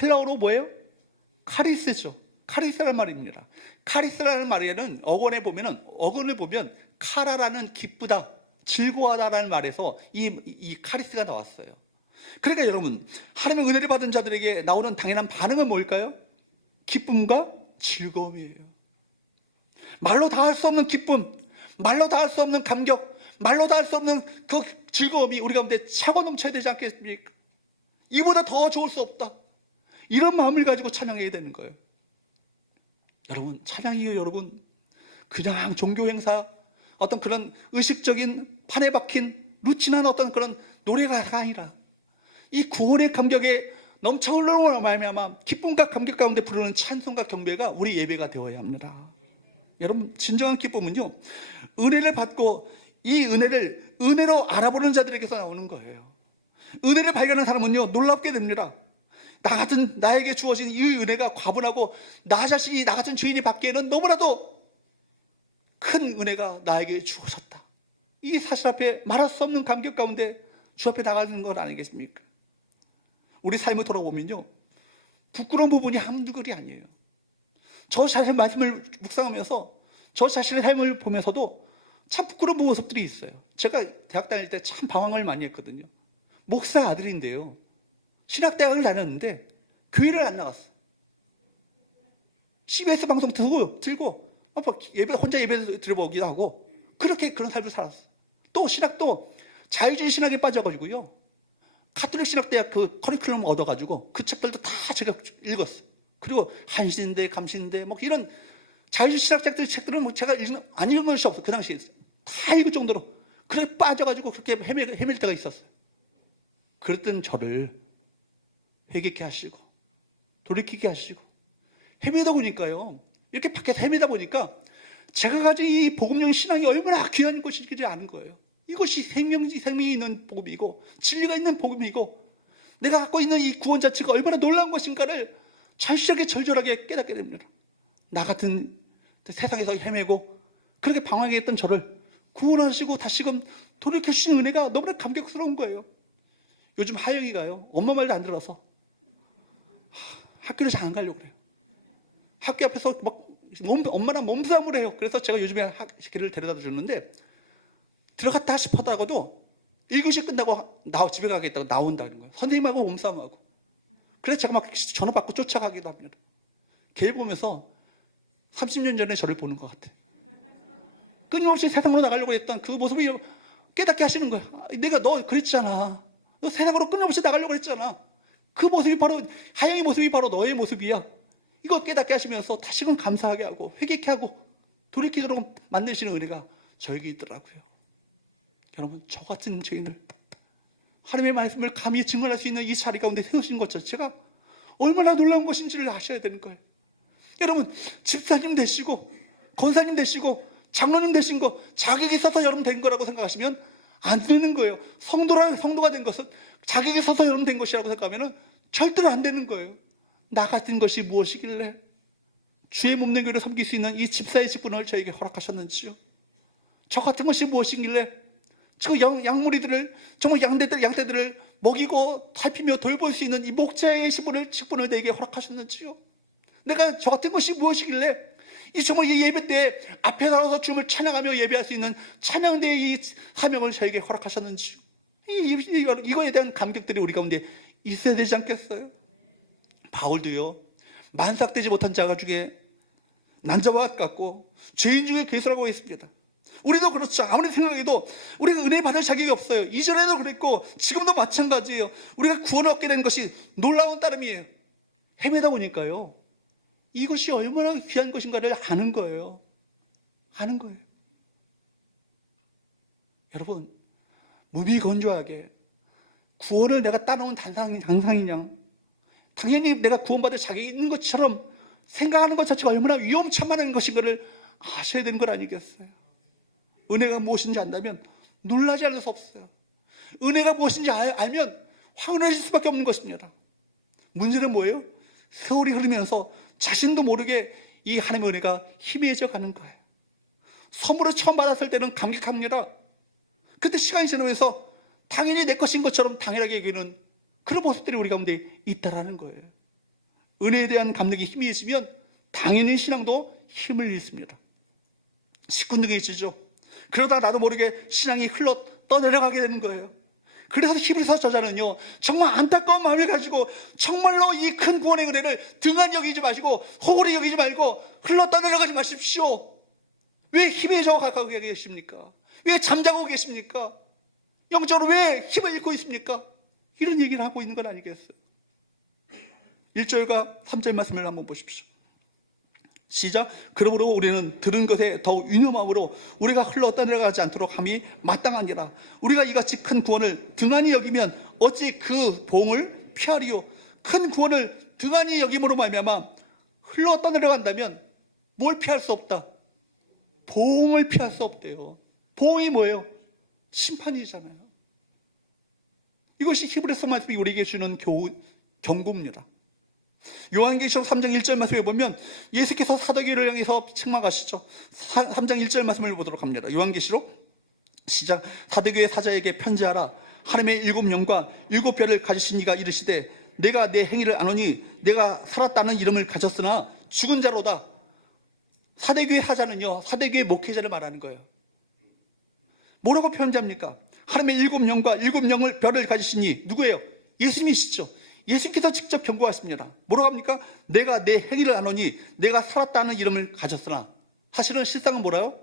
헬라어로 뭐예요? 카리스죠. 카리스라는 말입니다. 카리스라는 말에는 어근을 보면 카라라는 기쁘다, 즐거워하다라는 말에서 이 카리스가 나왔어요. 그러니까 여러분, 하나님의 은혜를 받은 자들에게 나오는 당연한 반응은 뭘까요? 기쁨과 즐거움이에요. 말로 다 할 수 없는 기쁨, 말로 다 할 수 없는 감격, 말로 다 할 수 없는 그 즐거움이 우리 가운데 차고 넘쳐야 되지 않겠습니까? 이보다 더 좋을 수 없다, 이런 마음을 가지고 찬양해야 되는 거예요. 여러분, 찬양이요, 여러분, 그냥 종교 행사, 어떤 그런 의식적인 판에 박힌 루틴한 어떤 그런 노래가 아니라 이 구원의 감격에 넘쳐 흘러오는 말미암아 기쁨과 감격 가운데 부르는 찬송과 경배가 우리 예배가 되어야 합니다. 여러분, 진정한 기쁨은요, 은혜를 받고 이 은혜를 은혜로 알아보는 자들에게서 나오는 거예요. 은혜를 발견한 사람은요, 놀랍게 됩니다. 나에게 주어진 이 은혜가 과분하고 나 자신이, 나 같은 죄인이 받기에는 너무나도 큰 은혜가 나에게 주어졌다, 이 사실 앞에 말할 수 없는 감격 가운데 주 앞에 나가는 건 아니겠습니까? 우리 삶을 돌아보면요, 부끄러운 부분이 한두 글이 아니에요. 저 자신의 말씀을 묵상하면서 저 자신의 삶을 보면서도 참 부끄러운 모습들이 있어요. 제가 대학 다닐 때 참 방황을 많이 했거든요. 목사 아들인데요, 신학대학을 다녔는데 교회를 안 나갔어. CBS 방송 들고 혼자 예배 들어보기도 하고 그런 삶을 살았어. 또 신학도 자유주의 신학에 빠져가지고요, 가톨릭 신학대학 그 커리큘럼 얻어가지고 그 책들도 다 제가 읽었어요. 그리고 한신대, 감신대, 뭐 이런 자유주의 신학자들 책들은 뭐 제가 안 읽은 것이 없어요. 그 당시에 다 읽을 정도로. 그래 빠져가지고 그렇게 헤맬 때가 있었어요. 그랬던 저를 회개케 하시고 돌이키게 하시고 헤매다 보니까요, 이렇게 밖에서 헤매다 보니까 제가 가진 이 복음적인 신앙이 얼마나 귀한 것인지 아는 거예요. 이것이 생명이 있는 복음이고 진리가 있는 복음이고 내가 갖고 있는 이 구원 자체가 얼마나 놀라운 것인가를 절실하게 절절하게 깨닫게 됩니다. 나 같은 세상에서 헤매고 그렇게 방황했던 저를 구원하시고 다시금 돌이켜주신 은혜가 너무나 감격스러운 거예요. 요즘 하영이가요, 엄마 말도 안 들어서 학교를 잘 안 가려고 그래요. 학교 앞에서 막 엄마랑 몸싸움을 해요. 그래서 제가 요즘에 걔를 데려다 줬는데 들어갔다 싶었다가도 1교시 끝나고 집에 가겠다고 나온다는 거예요. 선생님하고 몸싸움하고. 그래서 제가 막 전화 받고 쫓아가기도 합니다. 걔를 보면서 30년 전에 저를 보는 것 같아요. 끊임없이 세상으로 나가려고 했던 그 모습을 깨닫게 하시는 거예요. 내가 너 그랬잖아. 너 세상으로 끊임없이 나가려고 했잖아. 그 모습이 바로, 하영이 모습이 바로 너의 모습이야. 이거 깨닫게 하시면서 다시금 감사하게 하고 회개케 하고 돌이키도록 만드시는 은혜가 저에게 있더라고요. 여러분, 저 같은 죄인을 하나님의 말씀을 감히 증언할 수 있는 이 자리 가운데 세우신 것 자체가 얼마나 놀라운 것인지를 아셔야 되는 거예요. 여러분, 집사님 되시고 권사님 되시고 장로님 되신 거 자격이 있어서 여러분 된 거라고 생각하시면 안 되는 거예요. 성도가 된 것은 자격이 있어서 여러분 된 것이라고 생각하면 절대로 안 되는 거예요. 나 같은 것이 무엇이길래 주의 몸된 교회를 섬길 수 있는 이 집사의 직분을 저에게 허락하셨는지요. 저 같은 것이 무엇이길래 저 양무리들을, 정말 양떼들을 먹이고 살피며 돌볼 수 있는 이 목자의 직분을 내게 허락하셨는지요. 내가 저 같은 것이 무엇이길래 이 정말 이 예배 때 앞에 나가서 주님을 찬양하며 예배할 수 있는 찬양대의 이 사명을 저에게 허락하셨는지요. 이거에 대한 감격들이 우리 가운데 있어야 되지 않겠어요? 바울도요, 만삭되지 못한 자가 중에 난자와 같고 죄인 중에 괴수라고 했습니다. 우리도 그렇죠. 아무리 생각해도 우리가 은혜 받을 자격이 없어요. 이전에도 그랬고 지금도 마찬가지예요. 우리가 구원을 얻게 된 것이 놀라운 따름이에요. 헤매다 보니까요, 이것이 얼마나 귀한 것인가를 아는 거예요. 아는 거예요. 여러분, 무비건조하게 구원을 내가 따놓은 당상이냐, 당연히 내가 구원받을 자격이 있는 것처럼 생각하는 것 자체가 얼마나 위험천만한 것인가를 아셔야 되는 것 아니겠어요? 은혜가 무엇인지 안다면 놀라지 않을 수 없어요. 은혜가 무엇인지 알면 황홀해질 수밖에 없는 것입니다. 문제는 뭐예요? 세월이 흐르면서 자신도 모르게 이 하나님의 은혜가 희미해져 가는 거예요. 선물을 처음 받았을 때는 감격합니다. 그때 시간이 지나면서 당연히 내 것인 것처럼 당연하게 여기는 그런 모습들이 우리 가운데 있다라는 거예요. 은혜에 대한 감격이 희미해지면 당연히 신앙도 힘을 잃습니다. 시큰둥해지죠. 그러다 나도 모르게 신앙이 흘러 떠내려가게 되는 거예요. 그래서 히브리서 저자는요, 정말 안타까운 마음을 가지고 정말로 이 큰 구원의 은혜를 등한히 여기지 마시고 호홀히 여기지 말고 흘러 떠내려가지 마십시오. 왜 희미해져 가고 계십니까? 왜 잠자고 계십니까? 영적으로 왜 힘을 잃고 있습니까? 이런 얘기를 하고 있는 건 아니겠어요? 1절과 3절 말씀을 한번 보십시오. 시작. 그러므로 우리는 들은 것에 더욱 유념함으로 우리가 흘러 떠내려가지 않도록 함이 마땅하니라. 우리가 이같이 큰 구원을 등한히 여기면 어찌 그 보응을 피하리요. 큰 구원을 등한히 여김으로 말미암아 흘러 떠내려간다면 뭘 피할 수 없다? 보응을 피할 수 없대요. 보응이 뭐예요? 심판이잖아요. 이것이 히브리서 말씀이 우리에게 주는 경고입니다. 요한계시록 3장 1절 말씀에 보면 예수께서 사도교회를 향해서 책망하시죠. 3장 1절 말씀을 보도록 합니다. 요한계시록 시작. 사도교회 사자에게 편지하라. 하나님의 7영과 7별을 가지신 이가 이르시되 내가 내 행위를 아노니 내가 살았다는 이름을 가졌으나 죽은 자로다. 사도교회 사자는요, 사도교회 목회자를 말하는 거예요. 뭐라고 편지합니까? 하나님의 7영과 7별을 가지신 이 누구예요? 예수님이시죠. 예수님께서 직접 경고하십니다. 뭐라고 합니까? 내가 내 행위를 아노니 내가 살았다는 이름을 가졌으나, 사실은 실상은 뭐라요?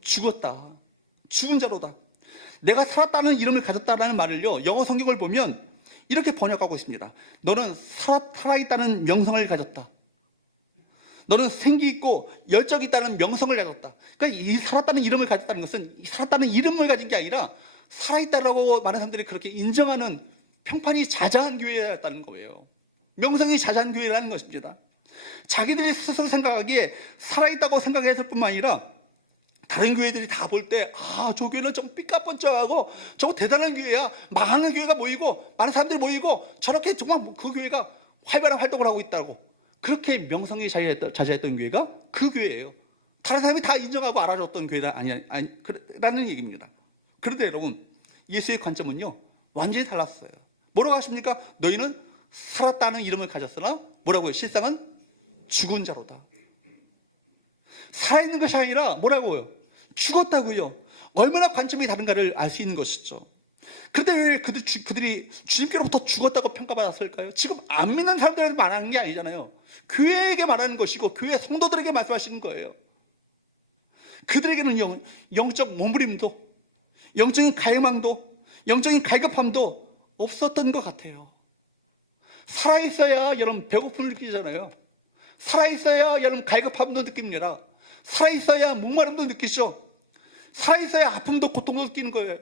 죽었다. 죽은 자로다. 내가 살았다는 이름을 가졌다라는 말을요, 영어 성경을 보면 이렇게 번역하고 있습니다. 너는 살아있다는 명성을 가졌다. 너는 생기 있고 열정이 있다는 명성을 가졌다. 그러니까 이 살았다는 이름을 가졌다는 것은 살았다는 이름을 가진 게 아니라 살아있다라고 많은 사람들이 그렇게 인정하는 평판이 자자한 교회였다는 거예요. 명성이 자자한 교회라는 것입니다. 자기들이 스스로 생각하기에 살아있다고 생각했을 뿐만 아니라 다른 교회들이 다 볼 때 저 교회는 좀 삐까뻔쩍하고 저거 대단한 교회야. 많은 교회가 모이고 많은 사람들이 모이고 저렇게 정말 그 교회가 활발한 활동을 하고 있다고, 그렇게 명성이 자자했던 교회가 그 교회예요. 다른 사람이 다 인정하고 알아줬던 교회가 라는 얘기입니다. 그런데 여러분, 예수의 관점은요 완전히 달랐어요. 뭐라고 하십니까? 너희는 살았다는 이름을 가졌으나 뭐라고요? 실상은 죽은 자로다. 살아있는 것이 아니라 뭐라고요? 죽었다고요. 얼마나 관점이 다른가를 알 수 있는 것이죠. 그런데 왜 그들이 주님께로부터 죽었다고 평가받았을까요? 지금 안 믿는 사람들한테 말하는 게 아니잖아요. 교회에게 말하는 것이고 교회 성도들에게 말씀하시는 거예요. 그들에게는 영적 몸부림도, 영적인 갈망도, 영적인 갈급함도 없었던 것 같아요. 살아있어야 여러분 배고픔을 느끼잖아요. 살아있어야 여러분 갈급함도 느낍니다. 살아있어야 목마름도 느끼죠. 살아있어야 아픔도 고통도 느끼는 거예요.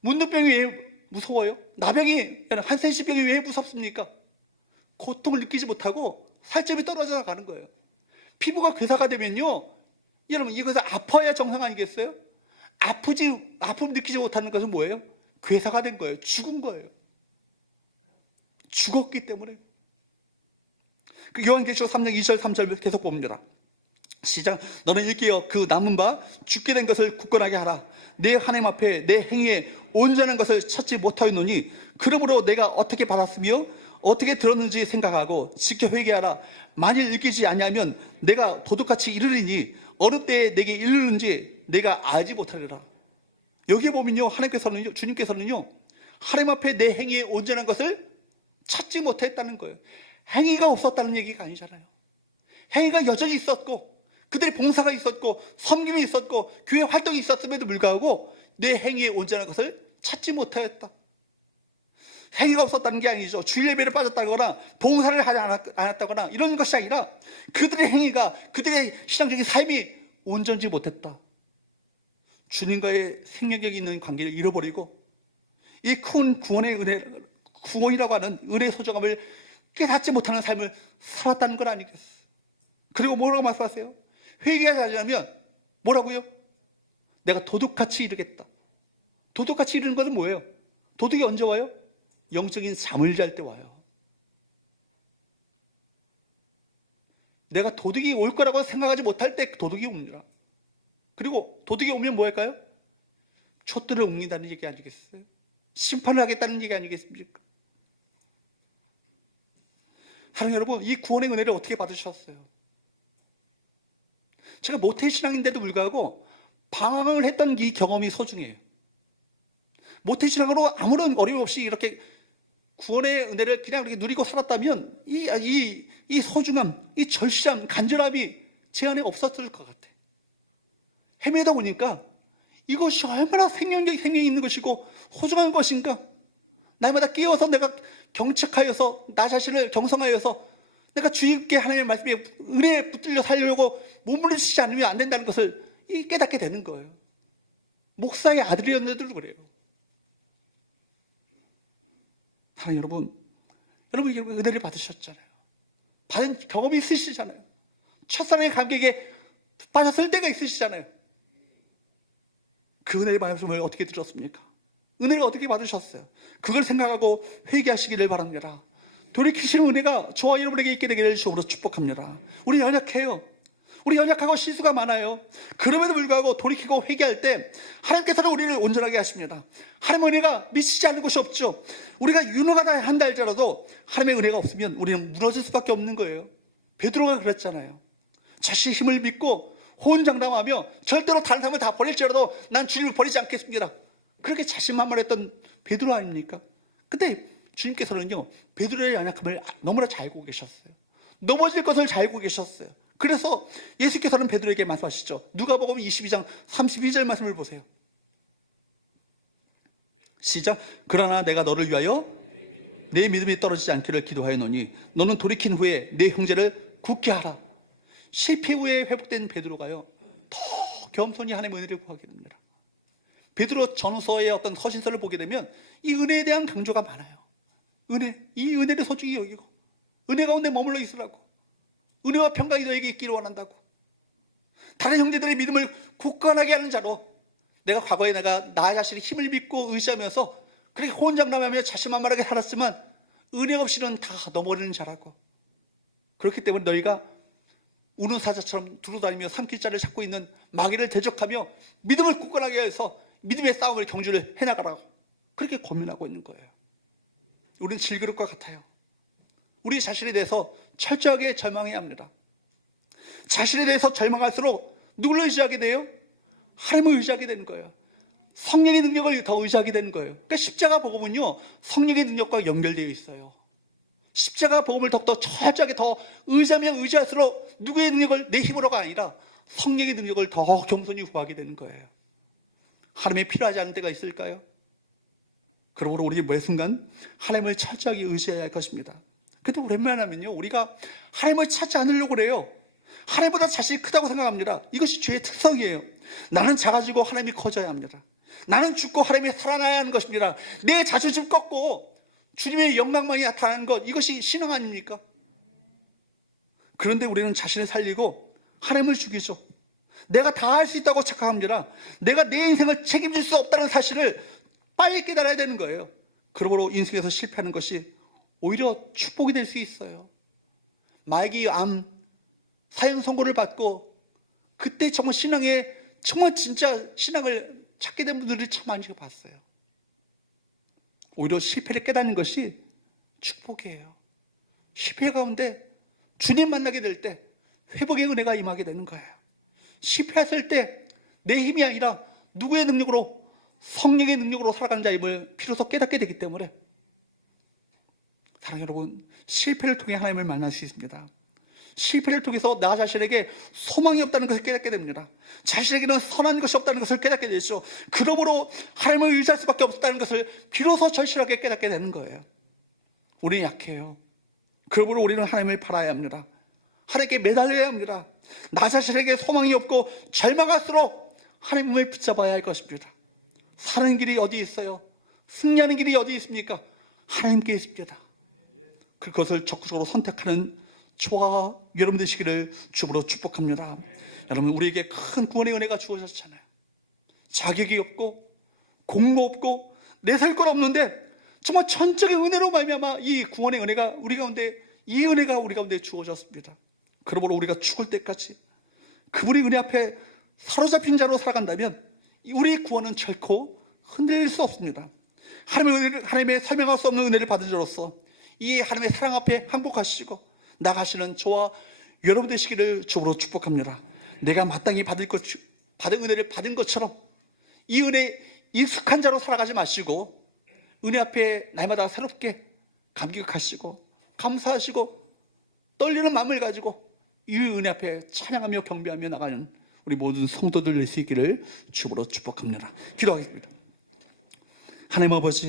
문둥병이 왜 무서워요? 나병이, 한센시병이 왜 무섭습니까? 고통을 느끼지 못하고 살점이 떨어져 나가는 거예요. 피부가 괴사가 되면요, 여러분 이것은 아파야 정상 아니겠어요? 아픔 느끼지 못하는 것은 뭐예요? 괴사가 된 거예요. 죽은 거예요. 죽었기 때문에. 그 요한계시록 3장 2절 3절 계속 봅니다. 시작. 너는 일깨어 그 남은 바 죽게 된 것을 굳건하게 하라. 내 하나님 앞에 내 행위에 온전한 것을 찾지 못하였노니 그러므로 내가 어떻게 받았으며 어떻게 들었는지 생각하고 지켜 회개하라. 만일 읽히지 아니하면 내가 도둑같이 이르리니 어느 때에 내게 이르는지 내가 알지 못하리라. 여기에 보면요, 주님께서는요 하나님 앞에 내 행위에 온전한 것을 찾지 못했다는 거예요. 행위가 없었다는 얘기가 아니잖아요. 행위가 여전히 있었고 그들의 봉사가 있었고 섬김이 있었고 교회 활동이 있었음에도 불구하고 내 행위에 온전한 것을 찾지 못하였다. 행위가 없었다는 게 아니죠. 주일 예배를 빠졌다거나 봉사를 하지 않았다거나 이런 것이 아니라 그들의 행위가, 그들의 신앙적인 삶이 온전치 못했다. 주님과의 생명력이 있는 관계를 잃어버리고 이 큰 구원의 은혜, 구원이라고 하는 은혜의 소중함을 깨닫지 못하는 삶을 살았다는 건 아니겠어요. 그리고 뭐라고 말씀하세요? 회개하지 않으면 뭐라고요? 내가 도둑같이 이르겠다. 도둑같이 이르는 것은 뭐예요? 도둑이 언제 와요? 영적인 잠을 잘 때 와요. 내가 도둑이 올 거라고 생각하지 못할 때 도둑이 옵니다. 그리고 도둑이 오면 뭐 할까요? 촛들을 옮긴다는 얘기 아니겠어요? 심판을 하겠다는 얘기 아니겠습니까? 하나님 여러분, 이 구원의 은혜를 어떻게 받으셨어요? 제가 모태신앙인데도 불구하고 방황을 했던 이 경험이 소중해요. 모태신앙으로 아무런 어려움 없이 이렇게 구원의 은혜를 그냥 이렇게 누리고 살았다면 이 소중함, 이 절실함, 간절함이 제 안에 없었을 것 같아. 헤매다 보니까 이것이 얼마나 생명이 있는 것이고 소중한 것인가. 날마다 깨어서 내가 경책하여서 나 자신을 경성하여서 내가 주님께 하나님의 말씀에 은혜에 붙들려 살려고 몸부림치지 않으면 안 된다는 것을 깨닫게 되는 거예요. 목사의 아들이었는데도 그래요. 사랑하는 여러분, 여러분 은혜를 받으셨잖아요. 받은 경험이 있으시잖아요. 첫사랑의 감격에 빠졌을 때가 있으시잖아요. 그 은혜의 말씀을 어떻게 들었습니까? 은혜를 어떻게 받으셨어요? 그걸 생각하고 회개하시기를 바랍니다. 돌이키시는 은혜가 저와 여러분에게 있게 되기를 주님으로 축복합니다. 우리 연약해요. 우리 연약하고 실수가 많아요. 그럼에도 불구하고 돌이키고 회개할 때 하나님께서는 우리를 온전하게 하십니다. 하나님의 은혜가 미치지 않는 곳이 없죠. 우리가 유능하다 한다 할지라도 하나님의 은혜가 없으면 우리는 무너질 수밖에 없는 거예요. 베드로가 그랬잖아요. 자신의 힘을 믿고 호언장담하며 절대로 다른 사람을 다 버릴지라도 난 주님을 버리지 않겠습니다. 그렇게 자신만만했던 베드로 아닙니까? 근데 주님께서는요, 베드로의 연약함을 너무나 잘 알고 계셨어요. 넘어질 것을 잘 알고 계셨어요. 그래서 예수께서는 베드로에게 말씀하시죠. 누가복음 22장 32절 말씀을 보세요. 시작. 그러나 내가 너를 위하여 내 믿음이 떨어지지 않기를 기도하였노니 너는 돌이킨 후에 내 형제를 굳게 하라. 실패 후에 회복된 베드로가요, 더 겸손히 하나님의 은혜를 구하게 됩니다. 베드로 전서의 어떤 서신서를 보게 되면 이 은혜에 대한 강조가 많아요. 이 은혜를 소중히 여기고 은혜 가운데 머물러 있으라고, 은혜와 평강이 너에게 있기를 원한다고, 다른 형제들의 믿음을 굳건하게 하는 자로, 내가 과거에 나 자신의 힘을 믿고 의지하면서 그렇게 호언장담하며 자신만만하게 살았지만 은혜 없이는 다 넘어지는 자라고, 그렇기 때문에 너희가 우는 사자처럼 두루다니며 삼킬자를 찾고 있는 마귀를 대적하며 믿음을 굳건하게 해서 믿음의 싸움을 경주를 해나가라고 그렇게 고민하고 있는 거예요. 우리는 질그릇 것 같아요. 우리 자신에 대해서 철저하게 절망해야 합니다. 자신에 대해서 절망할수록 누구를 의지하게 돼요? 하나님을 의지하게 되는 거예요. 성령의 능력을 더 의지하게 되는 거예요. 그러니까 십자가 복음은요, 성령의 능력과 연결되어 있어요. 십자가 복음을 더욱더 철저하게 더 의지하면 의지할수록 누구의 능력을 내 힘으로가 아니라 성령의 능력을 더 겸손히 구하게 되는 거예요. 하나님이 필요하지 않은 때가 있을까요? 그러므로 우리 매 순간 하나님을 철저하게 의지해야 할 것입니다. 근데 웬만하면요, 우리가 하나님을 찾지 않으려고 그래요. 하나님보다 자신이 크다고 생각합니다. 이것이 죄의 특성이에요. 나는 작아지고 하나님이 커져야 합니다. 나는 죽고 하나님이 살아나야 하는 것입니다. 내 자존심 꺾고 주님의 영광만이 나타나는 것, 이것이 신앙 아닙니까? 그런데 우리는 자신을 살리고 하나님을 죽이죠. 내가 다 할 수 있다고 착각합니다. 내가 내 인생을 책임질 수 없다는 사실을 빨리 깨달아야 되는 거예요. 그러므로 인생에서 실패하는 것이 오히려 축복이 될 수 있어요. 마귀 암 사형 선고를 받고 그때 정말 정말 진짜 신앙을 찾게 된 분들이 참 많이 봤어요. 오히려 실패를 깨닫는 것이 축복이에요. 실패 가운데 주님 만나게 될 때 회복의 은혜가 임하게 되는 거예요. 실패했을 때 내 힘이 아니라 누구의 능력으로, 성령의 능력으로 살아가는 자임을 비로소 깨닫게 되기 때문에, 사랑하는 여러분, 실패를 통해 하나님을 만날 수 있습니다. 실패를 통해서 나 자신에게 소망이 없다는 것을 깨닫게 됩니다. 자신에게는 선한 것이 없다는 것을 깨닫게 되죠. 그러므로 하나님을 의지할 수밖에 없다는 것을 비로소 절실하게 깨닫게 되는 거예요. 우리는 약해요. 그러므로 우리는 하나님을 바라야 합니다. 하나님께 매달려야 합니다. 나 자신에게 소망이 없고 절망할수록 하나님을 붙잡아야 할 것입니다. 사는 길이 어디 있어요? 승리하는 길이 어디 있습니까? 하나님께 있습니다. 그것을 적극적으로 선택하는 저와 여러분 되시기를 주으로 축복합니다. 여러분, 우리에게 큰 구원의 은혜가 주어졌잖아요. 자격이 없고 공로 없고 내세울 건 없는데 정말 전적인 은혜로 말미암아 이 구원의 은혜가 우리 가운데 주어졌습니다. 그러므로 우리가 죽을 때까지 그분의 은혜 앞에 사로잡힌 자로 살아간다면 우리 구원은 결코 흔들릴 수 없습니다. 하나님의 설명할 수 없는 은혜를 받은 자로서 이 하나님의 사랑 앞에 항복하시고 나가시는 저와 여러분 되시기를 주으로 축복합니다. 내가 마땅히 받은 은혜를 받은 것처럼 이 은혜에 익숙한 자로 살아가지 마시고 은혜 앞에 날마다 새롭게 감격하시고 감사하시고 떨리는 마음을 가지고 이 은혜 앞에 찬양하며 경배하며 나가는 우리 모든 성도들 될 수 있기를 주으로 축복합니다. 기도하겠습니다. 하나님 아버지,